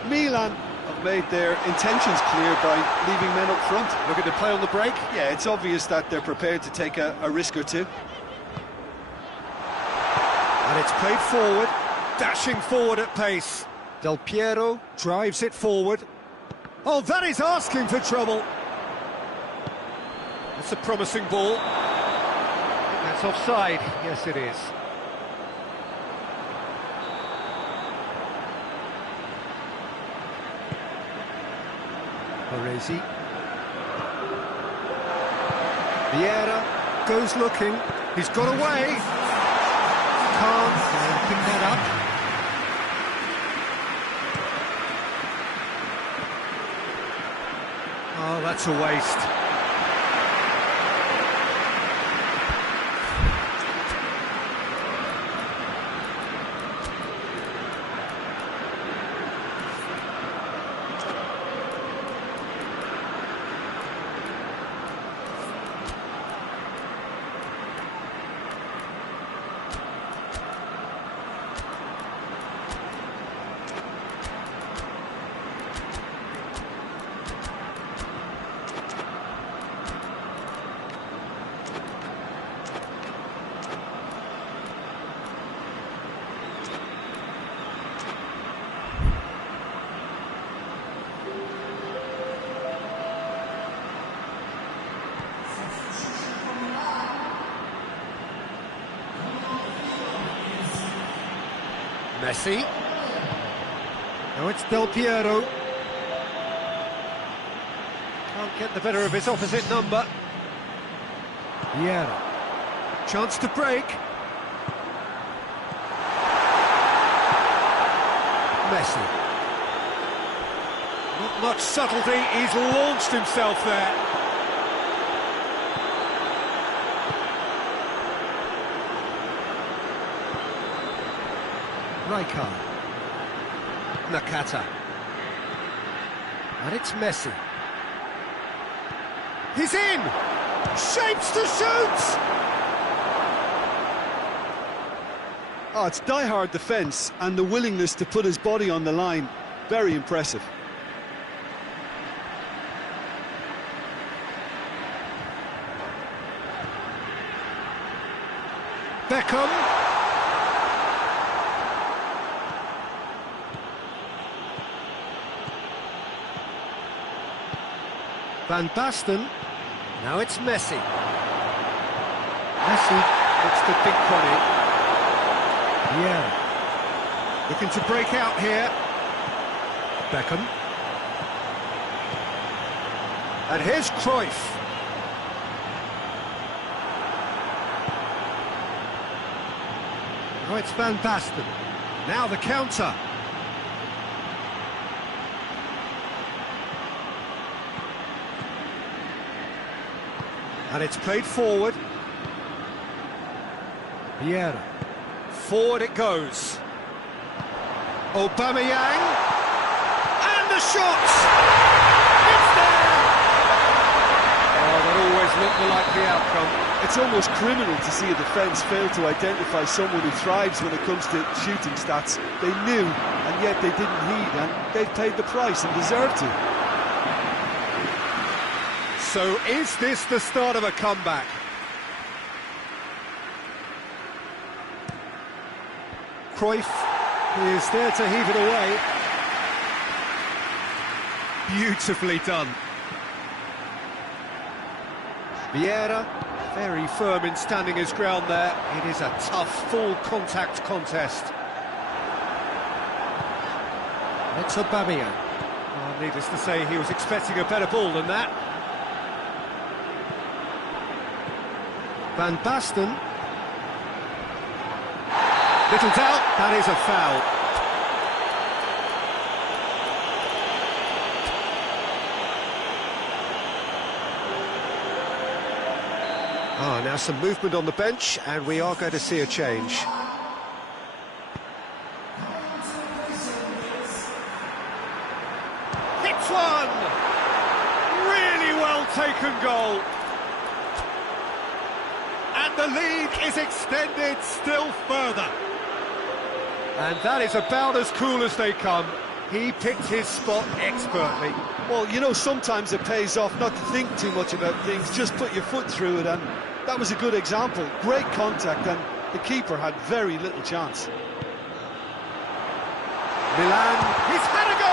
Milan have made their intentions clear by leaving men up front. Looking to play on the break. Yeah, it's obvious that they're prepared to take a risk or two. And it's played forward, dashing forward at pace. Del Piero drives it forward. Oh, that is asking for trouble. That's a promising ball. That's offside. Yes, it is. Baresi. Vieira goes looking. He's got away. Can't pick that up. Oh, that's a waste. Messi. Now it's Del Piero. Can't get the better of his opposite number. Vieira. Chance to break. Messi. Not much subtlety, he's launched himself there. Rijkaard. Nakata. And it's Messi. He's in! Shapes to shoot! Oh, it's die-hard defence and the willingness to put his body on the line. Very impressive. Beckham. Van Basten. Now it's Messi. Messi looks to dink one in. Yeah. Looking to break out here. Beckham. And here's Cruyff. Now it's Van Basten. Now the counter. And it's played forward. Vieira. Forward it goes. Aubameyang. And the shot! It's there! Oh, that always looked the likely outcome. It's almost criminal to see a defence fail to identify someone who thrives when it comes to shooting stats. They knew, and yet they didn't heed, and they've paid the price and deserve to. So is this the start of a comeback? Cruyff is there to heave it away. Beautifully done. Vieira, very firm in standing his ground there. It is a tough, full contact contest. It's Aubameyang. Oh, needless to say, he was expecting a better ball than that. Van Basten. Little doubt, that is a foul. Oh, now some movement on the bench, and we are going to see a change. Hits one! Really well taken goal. And the lead is extended still further. And that is about as cool as they come. He picked his spot expertly. Well, you know, sometimes it pays off not to think too much about things, just put your foot through it, and that was a good example. Great contact, and the keeper had very little chance. Milan, he's had a go!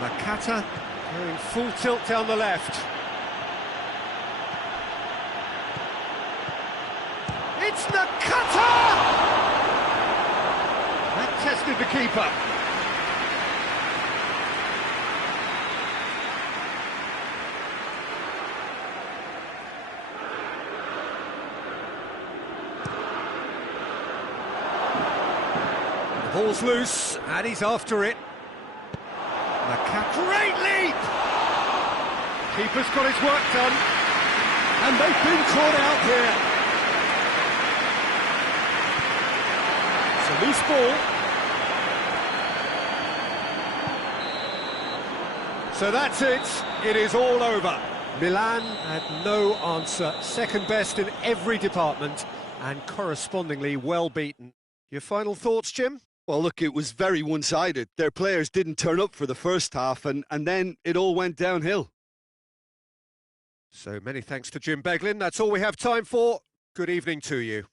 Nakata going full tilt down the left. It's Nakata! That tested the keeper. The ball's loose, and he's after it. Great leap! Keeper's got his work done, and they've been caught out here. It's a loose ball. So that's it. It is all over. Milan had no answer. Second best in every department, and correspondingly well beaten. Your final thoughts, Jim? Well, look, it was very one-sided. Their players didn't turn up for the first half, and then it all went downhill. So many thanks to Jim Beglin. That's all we have time for. Good evening to you.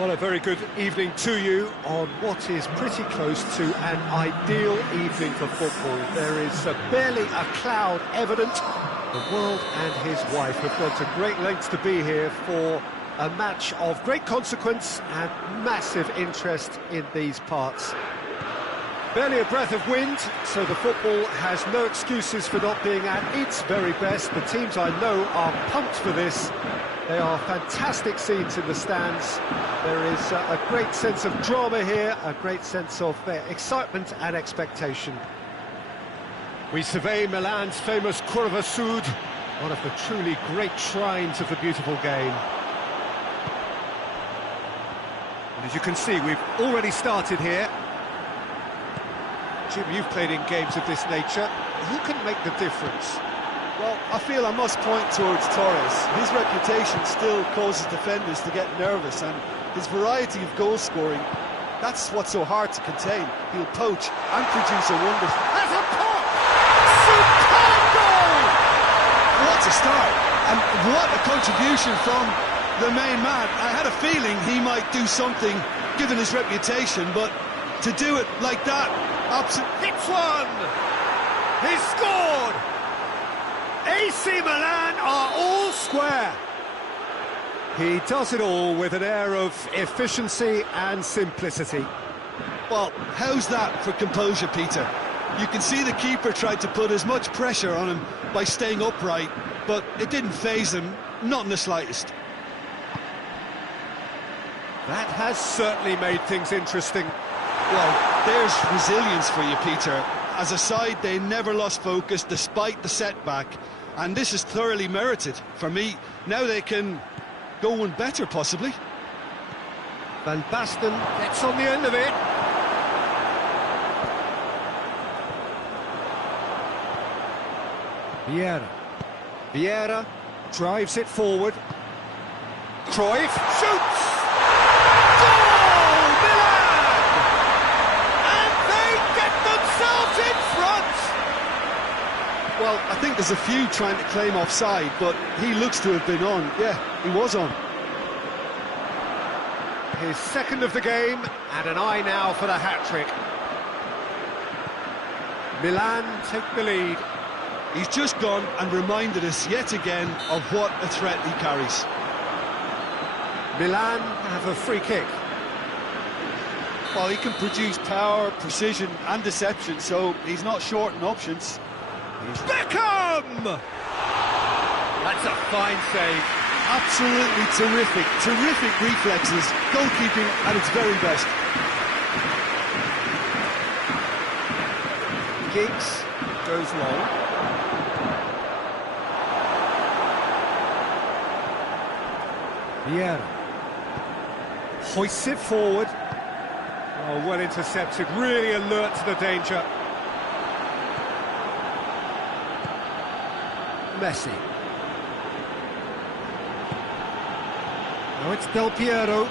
Well, a very good evening to you on what is pretty close to an ideal evening for football. There is barely a cloud evident. The world and his wife have gone to great lengths to be here for a match of great consequence and massive interest in these parts. Barely a breath of wind, so the football has no excuses for not being at its very best. The teams I know are pumped for this. They are fantastic scenes in the stands. There is a great sense of drama here, a great sense of excitement and expectation. We survey Milan's famous Curva Sud, one of the truly great shrines of the beautiful game. And as you can see, we've already started here. Jim, you've played in games of this nature. Who can make the difference? Well, I feel I must point towards Torres. His reputation still causes defenders to get nervous, and his variety of goal scoring, that's what's so hard to contain. He'll poach and produce a wonder. That's a pop! Superb goal! What a start, and what a contribution from the main man. I had a feeling he might do something, given his reputation, but to do it like that, absolutely... Hits one! He's scored! AC Milan are all square. He does it all with an air of efficiency and simplicity. Well, how's that for composure, Peter? You can see the keeper tried to put as much pressure on him by staying upright, but it didn't faze him, not in the slightest. That has certainly made things interesting. Well, there's resilience for you, Peter. As a side, they never lost focus despite the setback, and this is thoroughly merited. For me, now they can go one better, possibly. Van Basten gets on the end of it. Vieira drives it forward. Cruyff shoots! Goal! Milan! And they get themselves in front! Well, I think there's a few trying to claim offside, but he looks to have been on. Yeah, he was on. His second of the game, and an eye now for the hat-trick. Milan take the lead. He's just gone and reminded us yet again of what a threat he carries. Milan have a free kick. Well, he can produce power, precision and deception, so he's not short in options. Beckham! That's a fine save. Absolutely terrific, terrific reflexes, goalkeeping at its very best. Giggs goes long. Vieira hoists it forward. Oh, well intercepted, really alert to the danger. Messi. Now it's Del Piero.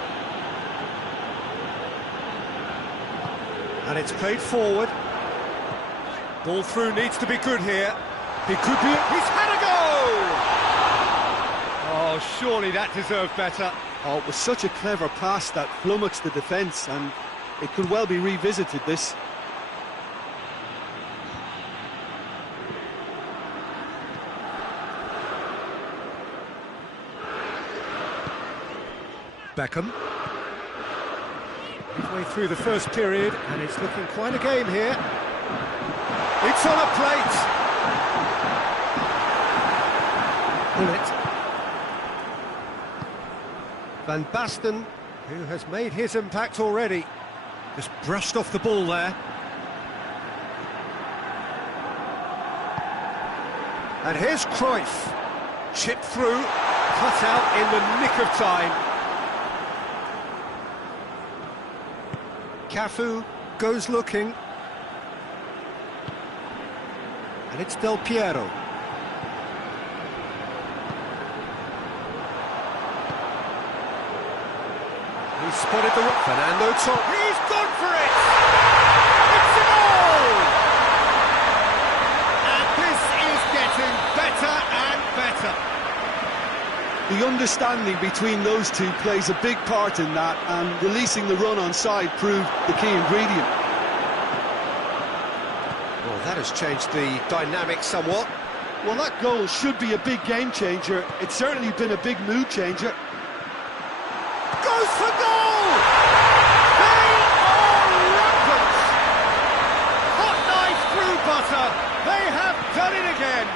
And it's played forward. Ball through needs to be good here. He could be... He's had a goal! Oh, surely that deserved better. Oh, it was such a clever pass that flummoxed the defence, and it could well be revisited, this. Beckham. Midway through the first period, and it's looking quite a game here. It's on a plate. Bullet. Van Basten, who has made his impact already, just brushed off the ball there. And here's Cruyff, chipped through, cut out in the nick of time. Cafu goes looking. And it's Del Piero. He's spotted the... Fernando Torres. He's gone for it! It's a goal! And this is getting better and better. The understanding between those two plays a big part in that, and releasing the run on side proved the key ingredient. Well, that has changed the dynamic somewhat. Well, that goal should be a big game changer. It's certainly been a big mood changer. Goes for goal! They are rampant! Hot knife through butter. They have done it again.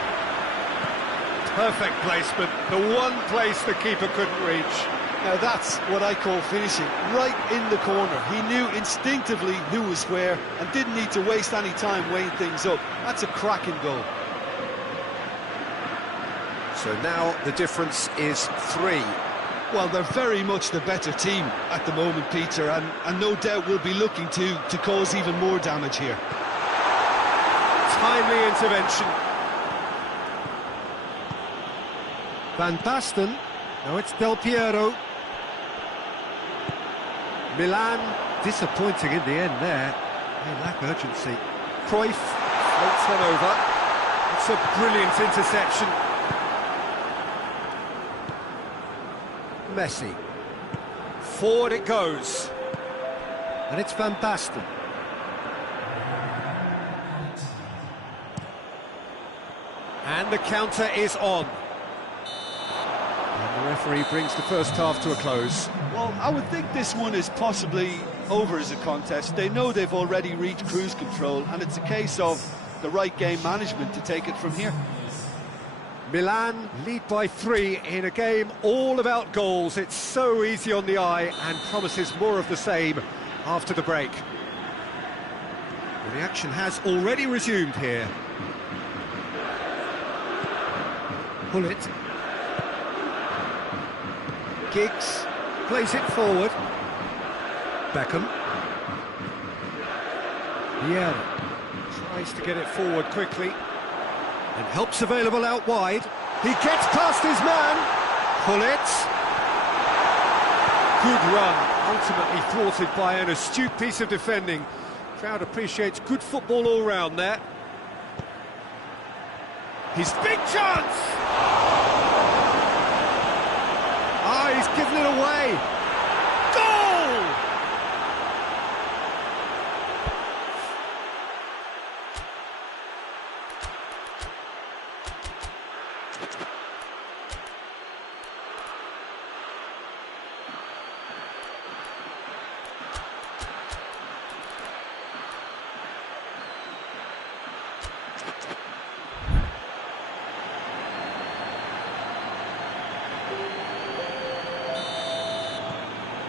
Perfect placement, the one place the keeper couldn't reach. Now that's what I call finishing, right in the corner. He knew instinctively who was where and didn't need to waste any time weighing things up. That's a cracking goal. So now the difference is 3. Well, they're very much the better team at the moment, Peter, and no doubt will be looking to cause even more damage here. Timely intervention. Van Basten. Now it's Del Piero. Milan disappointing in the end there. They lack urgency. Cruyff floats one over. It's a brilliant interception. Messi. Forward it goes. And it's Van Basten. And the counter is on. And the referee brings the first half to a close. Well, I would think this one is possibly over as a contest. They know they've already reached cruise control, and it's a case of the right game management to take it from here. Milan lead by 3 in a game all about goals. It's so easy on the eye and promises more of the same after the break. Well, the action has already resumed here. Bullet. Giggs plays it forward. Beckham. Vieira tries to get it forward quickly. And help's available out wide. He gets past his man. Bullet. Good run, ultimately thwarted by an astute piece of defending. Crowd appreciates good football all round there. His big chance! Ah, he's given it away. Goal!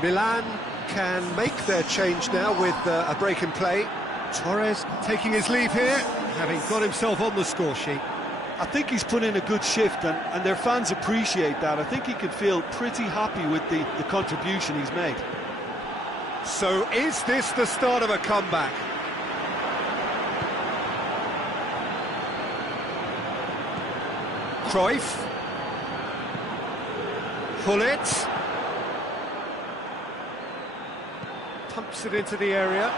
Milan can make their change now with a break in play. Torres taking his leave here, having got himself on the score sheet. I think he's put in a good shift, and their fans appreciate that. I think he can feel pretty happy with the contribution he's made. So is this the start of a comeback? Cruyff. Bullet. Pumps it into the area.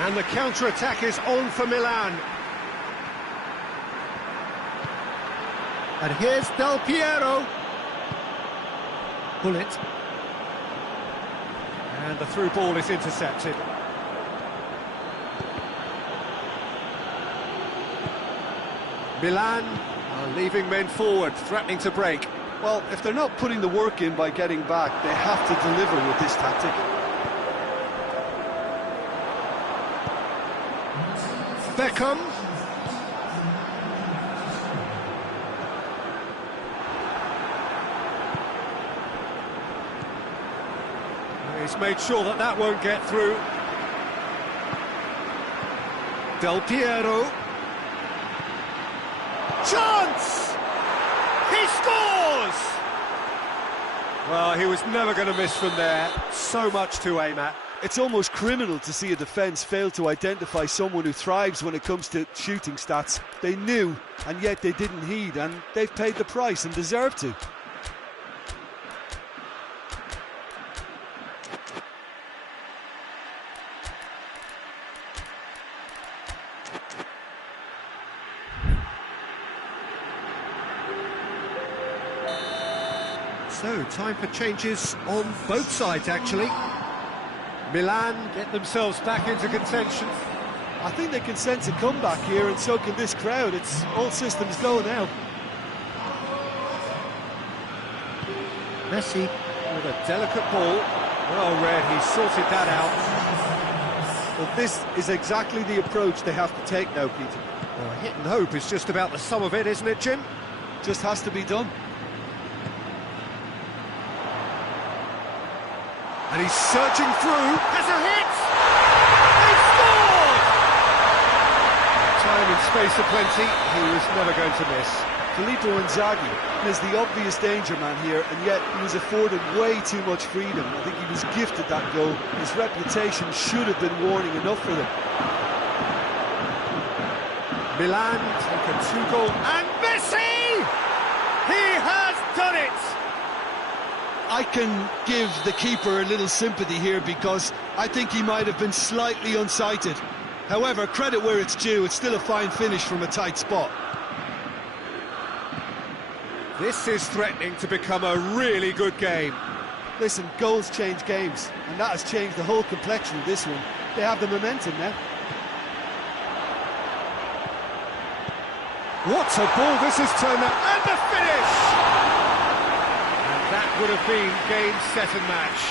And the counter-attack is on for Milan. And here's Del Piero. Bullet. And the through ball is intercepted. Milan are leaving men forward, threatening to break. Well, if they're not putting the work in by getting back, they have to deliver with this tactic. Beckham. He's made sure that that won't get through. Del Piero. Chance! He scores! Well, he was never going to miss from there. So much to aim at. It's almost criminal to see a defence fail to identify someone who thrives when it comes to shooting stats. They knew, and yet they didn't heed, and they've paid the price and deserve to. So, time for changes on both sides, actually. Milan get themselves back into contention. I think they can sense a comeback here, and so can this crowd. It's all systems go now. Messi with a delicate ball. Well read, he sorted that out. Well, this is exactly the approach they have to take now, Peter. Well, hit and hope is just about the sum of it, isn't it, Jim? Just has to be done. And he's surging through. Has a hit! He scored! Time and space aplenty, he was never going to miss. Filippo Inzaghi is the obvious danger man here, and yet he was afforded way too much freedom. I think he was gifted that goal. His reputation should have been warning enough for them. Milan take a 2-goal, and Messi! He has done it! I can give the keeper a little sympathy here because I think he might have been slightly unsighted. However, credit where it's due, it's still a fine finish from a tight spot. This is threatening to become a really good game. Listen, goals change games, and that has changed the whole complexion of this one. They have the momentum now. What a ball this has turned out, and the finish! And that would have been game, set and match.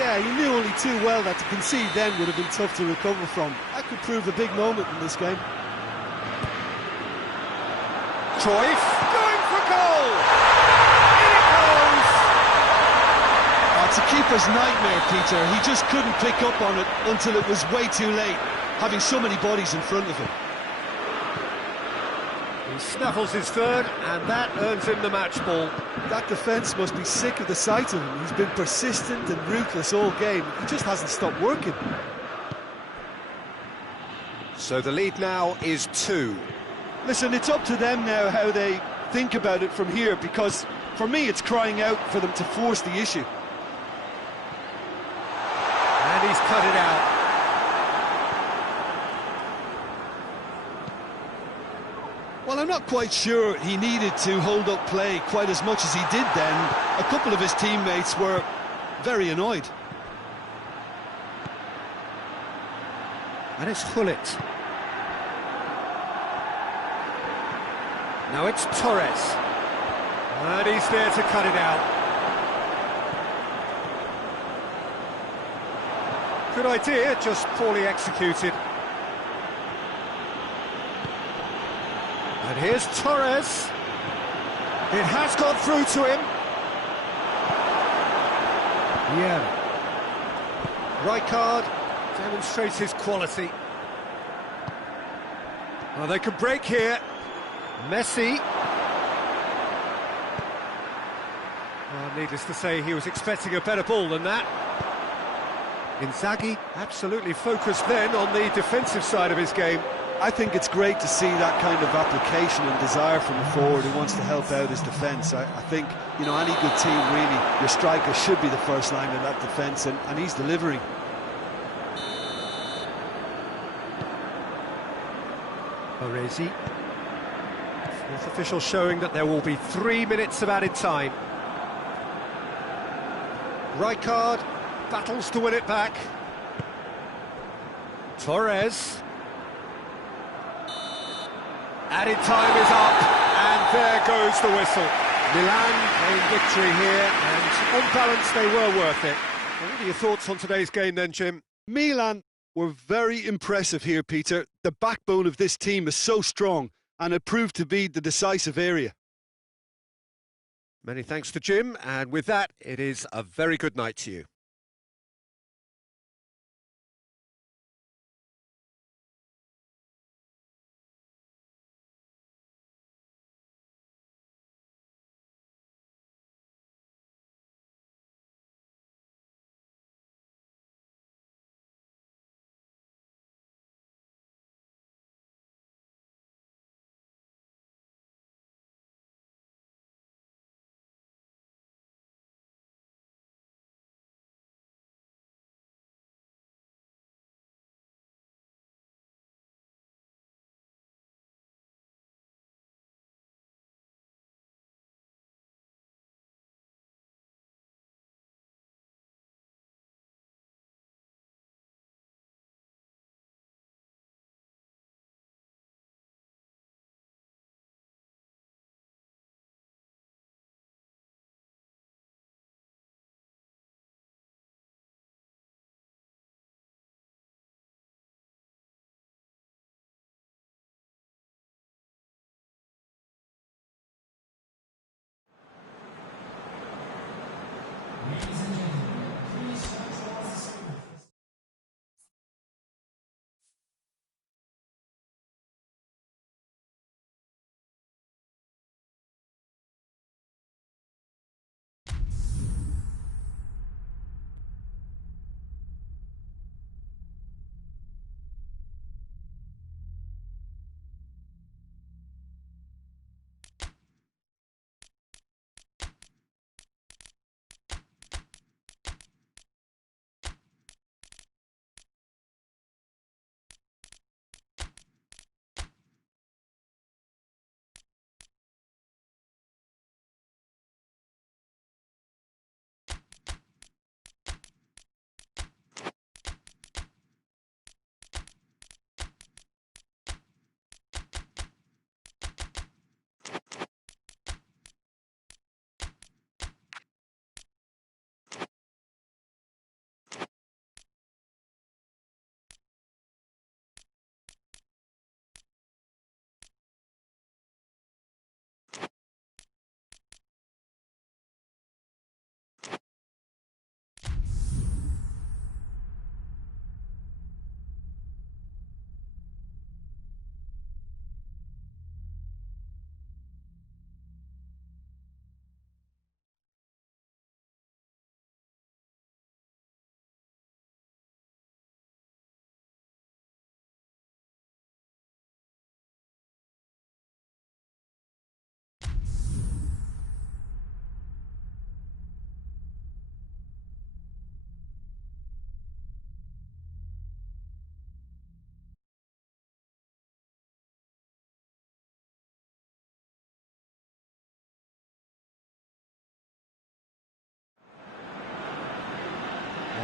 Yeah, he knew only too well that to concede then would have been tough to recover from. That could prove a big moment in this game. Cruyff going for goal! In it goes! Oh, it's a keeper's nightmare, Peter. He just couldn't pick up on it until it was way too late, having so many bodies in front of him. He snaffles his third, and that earns him the match ball. That defence must be sick of the sight of him. He's been persistent and ruthless all game. He just hasn't stopped working. So the lead now is 2. Listen, it's up to them now how they think about it from here, because for me it's crying out for them to force the issue. And he's cut it out. Well, I'm not quite sure he needed to hold up play quite as much as he did then. A couple of his teammates were very annoyed. And it's Hullet. Now it's Torres. And he's there to cut it out. Good idea, just poorly executed. And here's Torres. It has gone through to him. Yeah. Rijkaard demonstrates his quality. Well, they could break here. Messi. Well, needless to say, he was expecting a better ball than that. Inzaghi absolutely focused then on the defensive side of his game. I think it's great to see that kind of application and desire from a forward who wants to help out his defence. I think, you know, any good team, really, your striker should be the first line of that defence, and he's delivering. Orezi. Fourth official showing that there will be 3 minutes of added time. Rijkaard battles to win it back. Torres. Added time is up, and there goes the whistle. Milan gained victory here, and on balance they were worth it. What are your thoughts on today's game then, Jim? Milan were very impressive here, Peter. The backbone of this team is so strong, and it proved to be the decisive area. Many thanks to Jim, and with that, it is a very good night to you.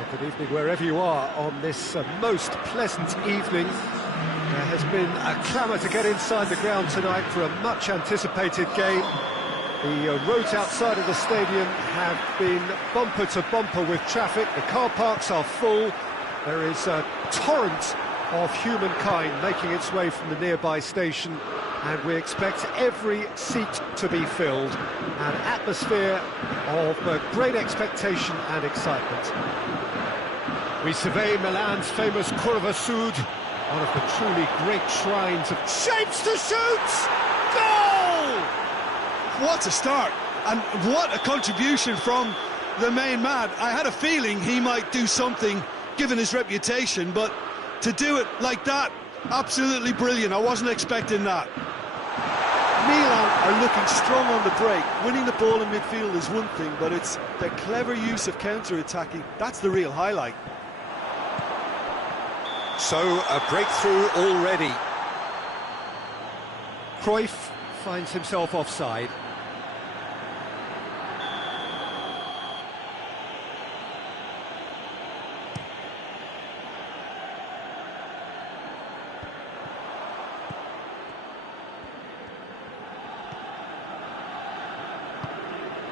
Well, good evening wherever you are on this most pleasant evening. There has been a clamour to get inside the ground tonight for a much-anticipated game. The roads outside of the stadium have been bumper to bumper with traffic. The car parks are full. There is a torrent of humankind making its way from the nearby station, and we expect every seat to be filled. An atmosphere of great expectation and excitement. We survey Milan's famous Curva Sud, one of the truly great shrines of shapes to shoot! Goal! What a start, and what a contribution from the main man. I had a feeling he might do something given his reputation, but to do it like that, absolutely brilliant. I wasn't expecting that. Milan are looking strong on the break. Winning the ball in midfield is one thing, but it's the clever use of counter-attacking. That's the real highlight. So, a breakthrough already. Cruyff finds himself offside.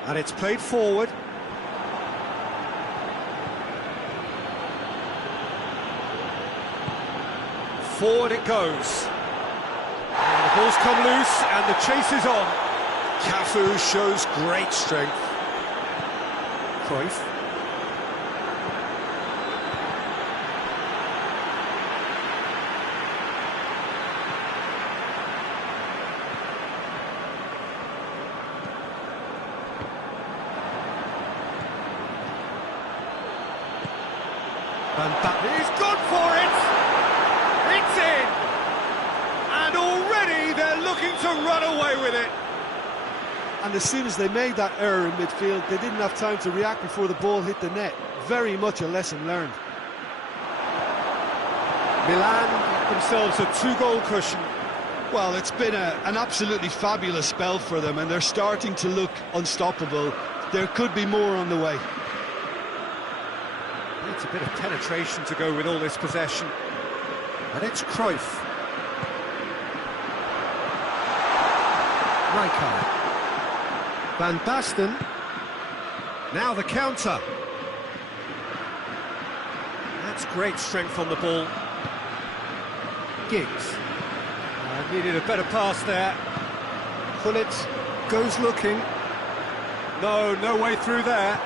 And it's played forward. Forward it goes. And the ball's come loose and the chase is on. Cafu shows great strength. Cruyff. He's gone for it! It's in! And already they're looking to run away with it! And as soon as they made that error in midfield, they didn't have time to react before the ball hit the net. Very much a lesson learned. Milan got themselves a two-goal cushion. Well, it's been an absolutely fabulous spell for them, and they're starting to look unstoppable. There could be more on the way. Needs a bit of penetration to go with all this possession. And it's Cruyff. Rijkaard. Van Basten. Now the counter. That's great strength on the ball. Giggs. Needed a better pass there. Gullit goes looking. No way through there.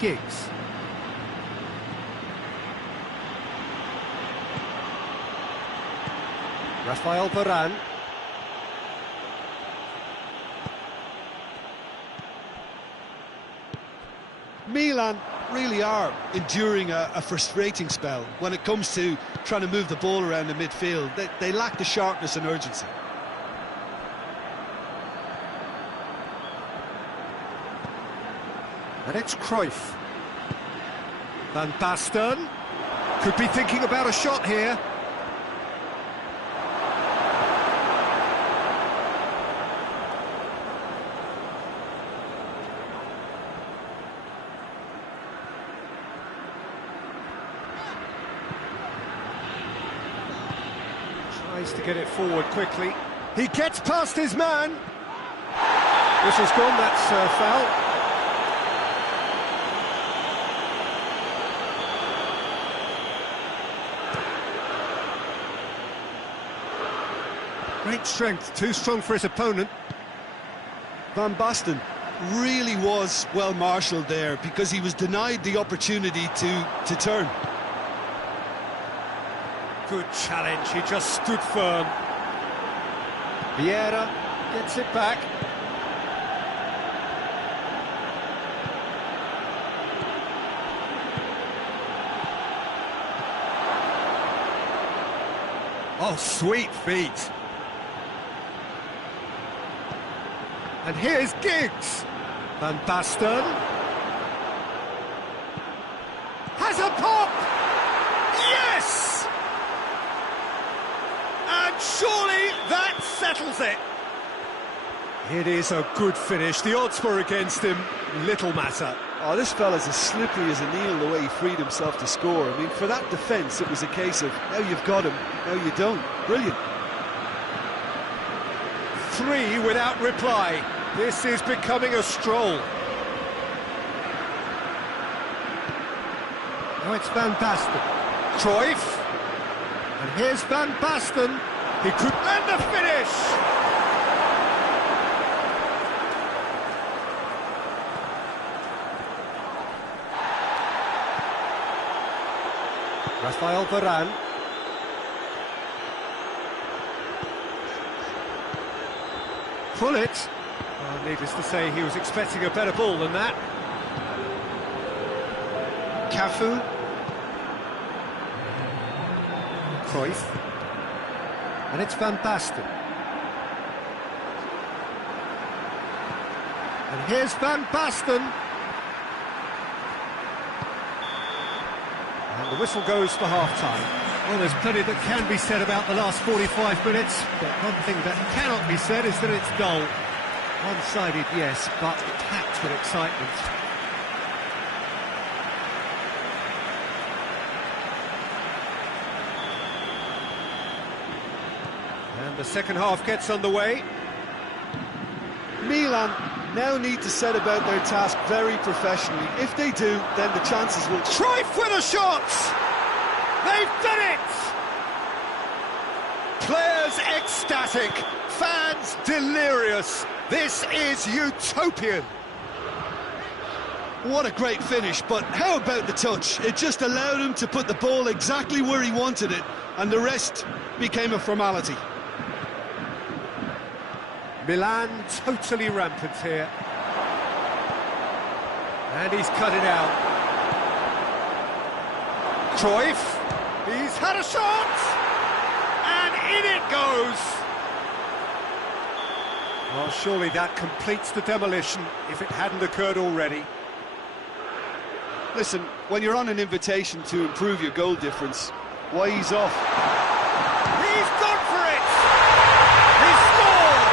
Giggs. Rafael Varane. Milan really are enduring a frustrating spell when it comes to trying to move the ball around the midfield. They lack the sharpness and urgency. And it's Cruyff. Van Basten could be thinking about a shot here. Tries to get it forward quickly. He gets past his man. Whistle's gone, that's foul. Great strength, too strong for his opponent. Van Basten really was well marshalled there because he was denied the opportunity to turn. Good challenge, he just stood firm. Vieira gets it back. Oh, sweet feet. And here's Giggs. Van Basten has a pop! Yes! And surely that settles it. It is a good finish. The odds were against him. Little matter. Oh, this fella's as slippery as an eel the way he freed himself to score. I mean, for that defence, it was a case of, now you've got him, now you don't. Brilliant. 3 without reply. This is becoming a stroll. Now it's Van Basten. Cruyff. And here's Van Basten. He could... And the finish! Rafael Varane. Pull it. Oh, needless to say, he was expecting a better ball than that. Cafu. Cruyff. And it's Van Basten. And here's Van Basten. And the whistle goes for half-time. Well, there's plenty that can be said about the last 45 minutes, but one thing that cannot be said is that it's dull. One-sided, yes, but packed with excitement. And the second half gets underway. Milan now need to set about their task very professionally. If they do, then the chances will... Cruyff with a shot! They've done it! Players ecstatic, fans delirious. This is utopian. What a great finish, but how about the touch? It just allowed him to put the ball exactly where he wanted it, and the rest became a formality. Milan totally rampant here. And he's cut it out. Cruyff, he's had a shot! And in it goes! Well, surely that completes the demolition if it hadn't occurred already. Listen, when you're on an invitation to improve your goal difference, why ease off? He's gone for it! He scored!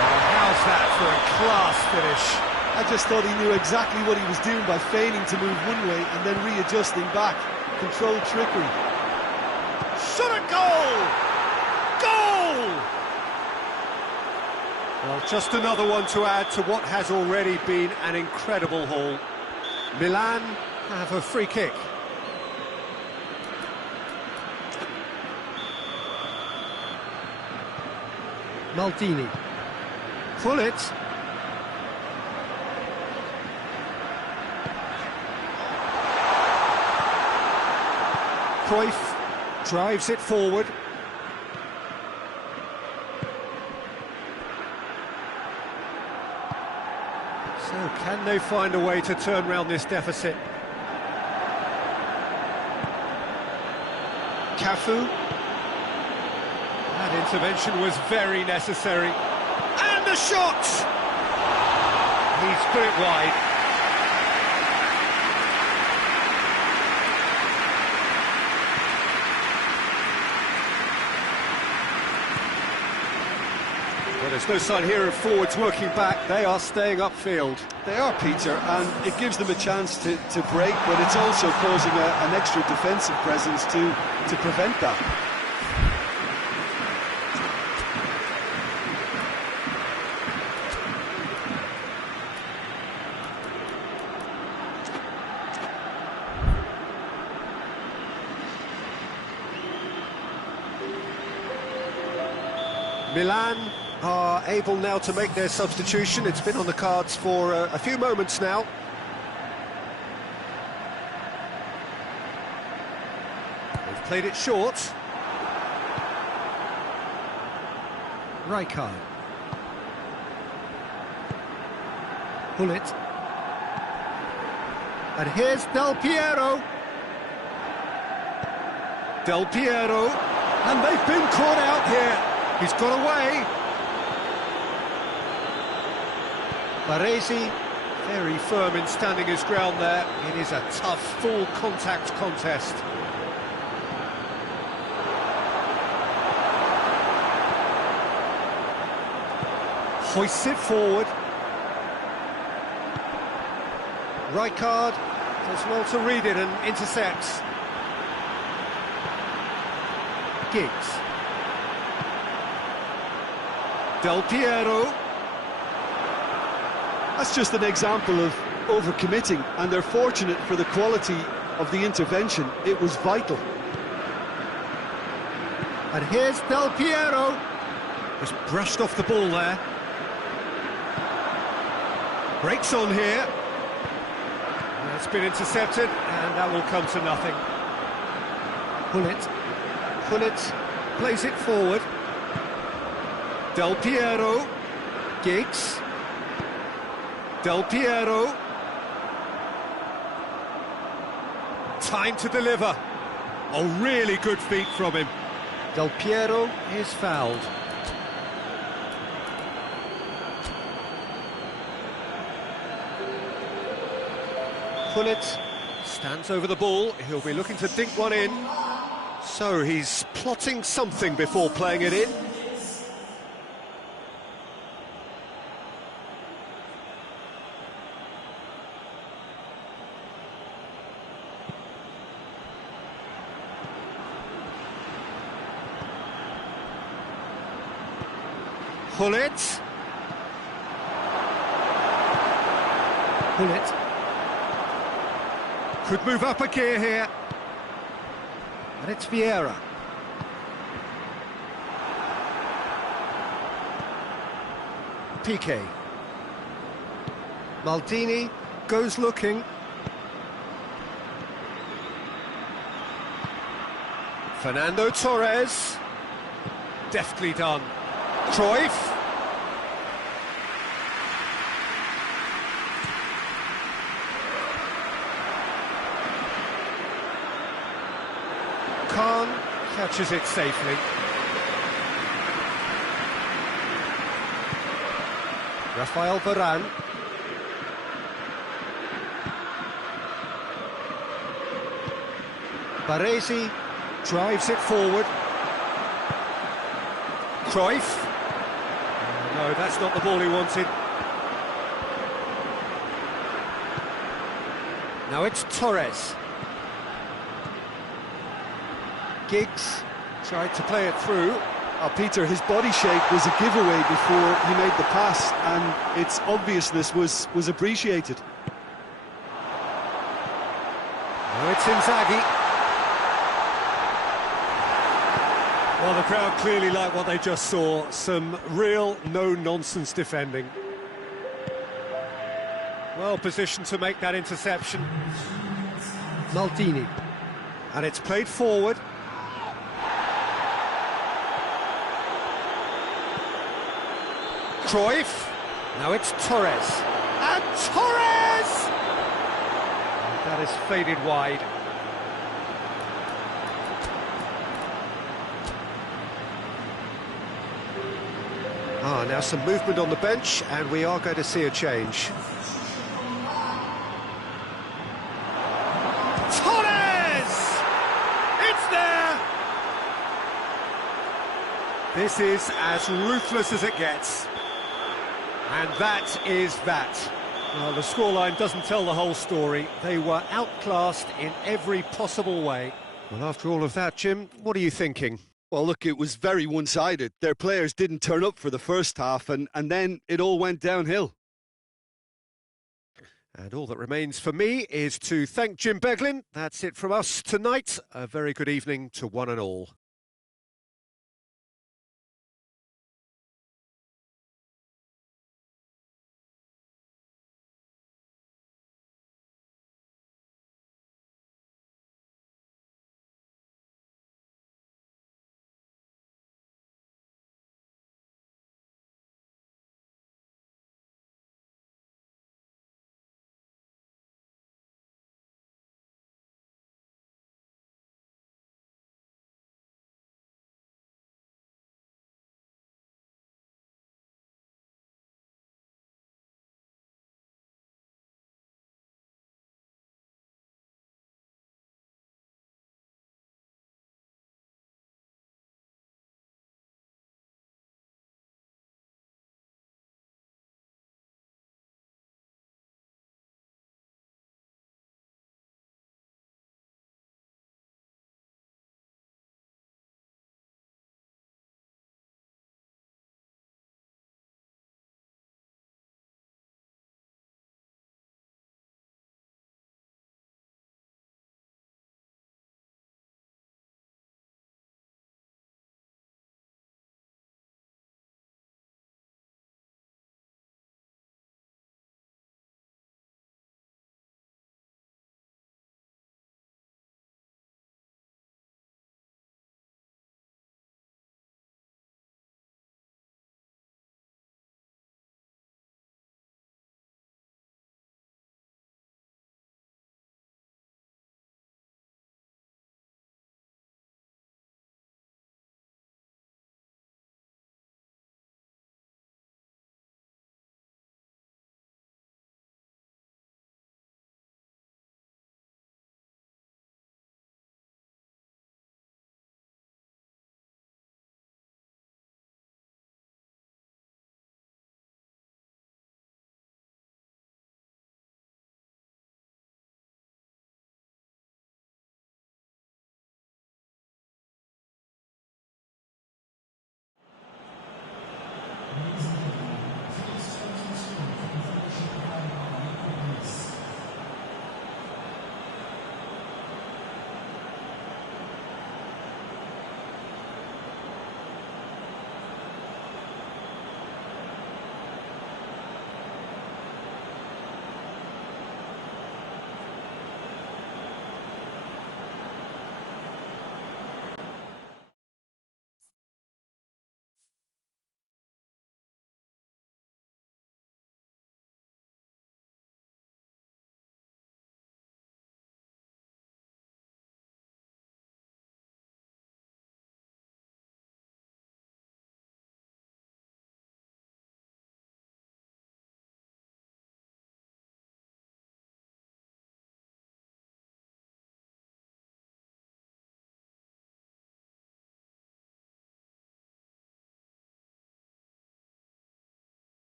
Oh, how's that for a class finish? I just thought he knew exactly what he was doing by feigning to move one way and then readjusting back. Controlled trickery. Shot a goal! Goal! Well, just another one to add to what has already been an incredible haul. Milan have a free kick. Maldini. Pull it. Cruyff drives it forward. So can they find a way to turn round this deficit? Cafu. That intervention was very necessary. And the shot! He's put it wide. Well, there's no sign here of forwards working back. They are staying upfield. They are, Peter, and it gives them a chance to break, but it's also causing an extra defensive presence to prevent that. Milan are able now to make their substitution. It's been on the cards for a few moments now. They've played it short. Rijkaard. Pull it. And here's Del Piero. Del Piero. And they've been caught out here. He's got away. Baresi, very firm in standing his ground there. It is a tough, full contact contest. Hoists it forward. Rijkaard does well to read it and intercepts. Giggs. Del Piero. That's just an example of overcommitting, and they're fortunate for the quality of the intervention. It was vital. And here's Del Piero. Just brushed off the ball there. Breaks on here. It's been intercepted, and that will come to nothing. Gullit plays it forward. Del Piero. Giggs. Del Piero. Time to deliver. Oh, really good feet from him. Del Piero is fouled. Gullit stands over the ball. He'll be looking to dink one in. So he's plotting something before playing it in. Gullit. Could move up a gear here. And it's Vieira. Piqué. Maldini goes looking. Fernando Torres. Deftly done. Cruyff. Khan catches it safely. Rafael Varane. Baresi drives it forward. Cruyff. No, that's not the ball he wanted. Now it's Torres. Giggs tried to play it through. Peter, his body shape was a giveaway before he made the pass, and its obviousness was appreciated. Now it's Inzaghi. Well, the crowd clearly like what they just saw. Some real no-nonsense defending. Well positioned to make that interception. Maldini. And it's played forward. Cruyff. Now it's Torres. And Torres! That is faded wide. Now some movement on the bench, and we are going to see a change. Torres! It's there! This is as ruthless as it gets. And that is that. Well, the scoreline doesn't tell the whole story. They were outclassed in every possible way. Well, after all of that, Jim, what are you thinking? Well, look, it was very one-sided. Their players didn't turn up for the first half, and then it all went downhill. And all that remains for me is to thank Jim Beglin. That's it from us tonight. A very good evening to one and all.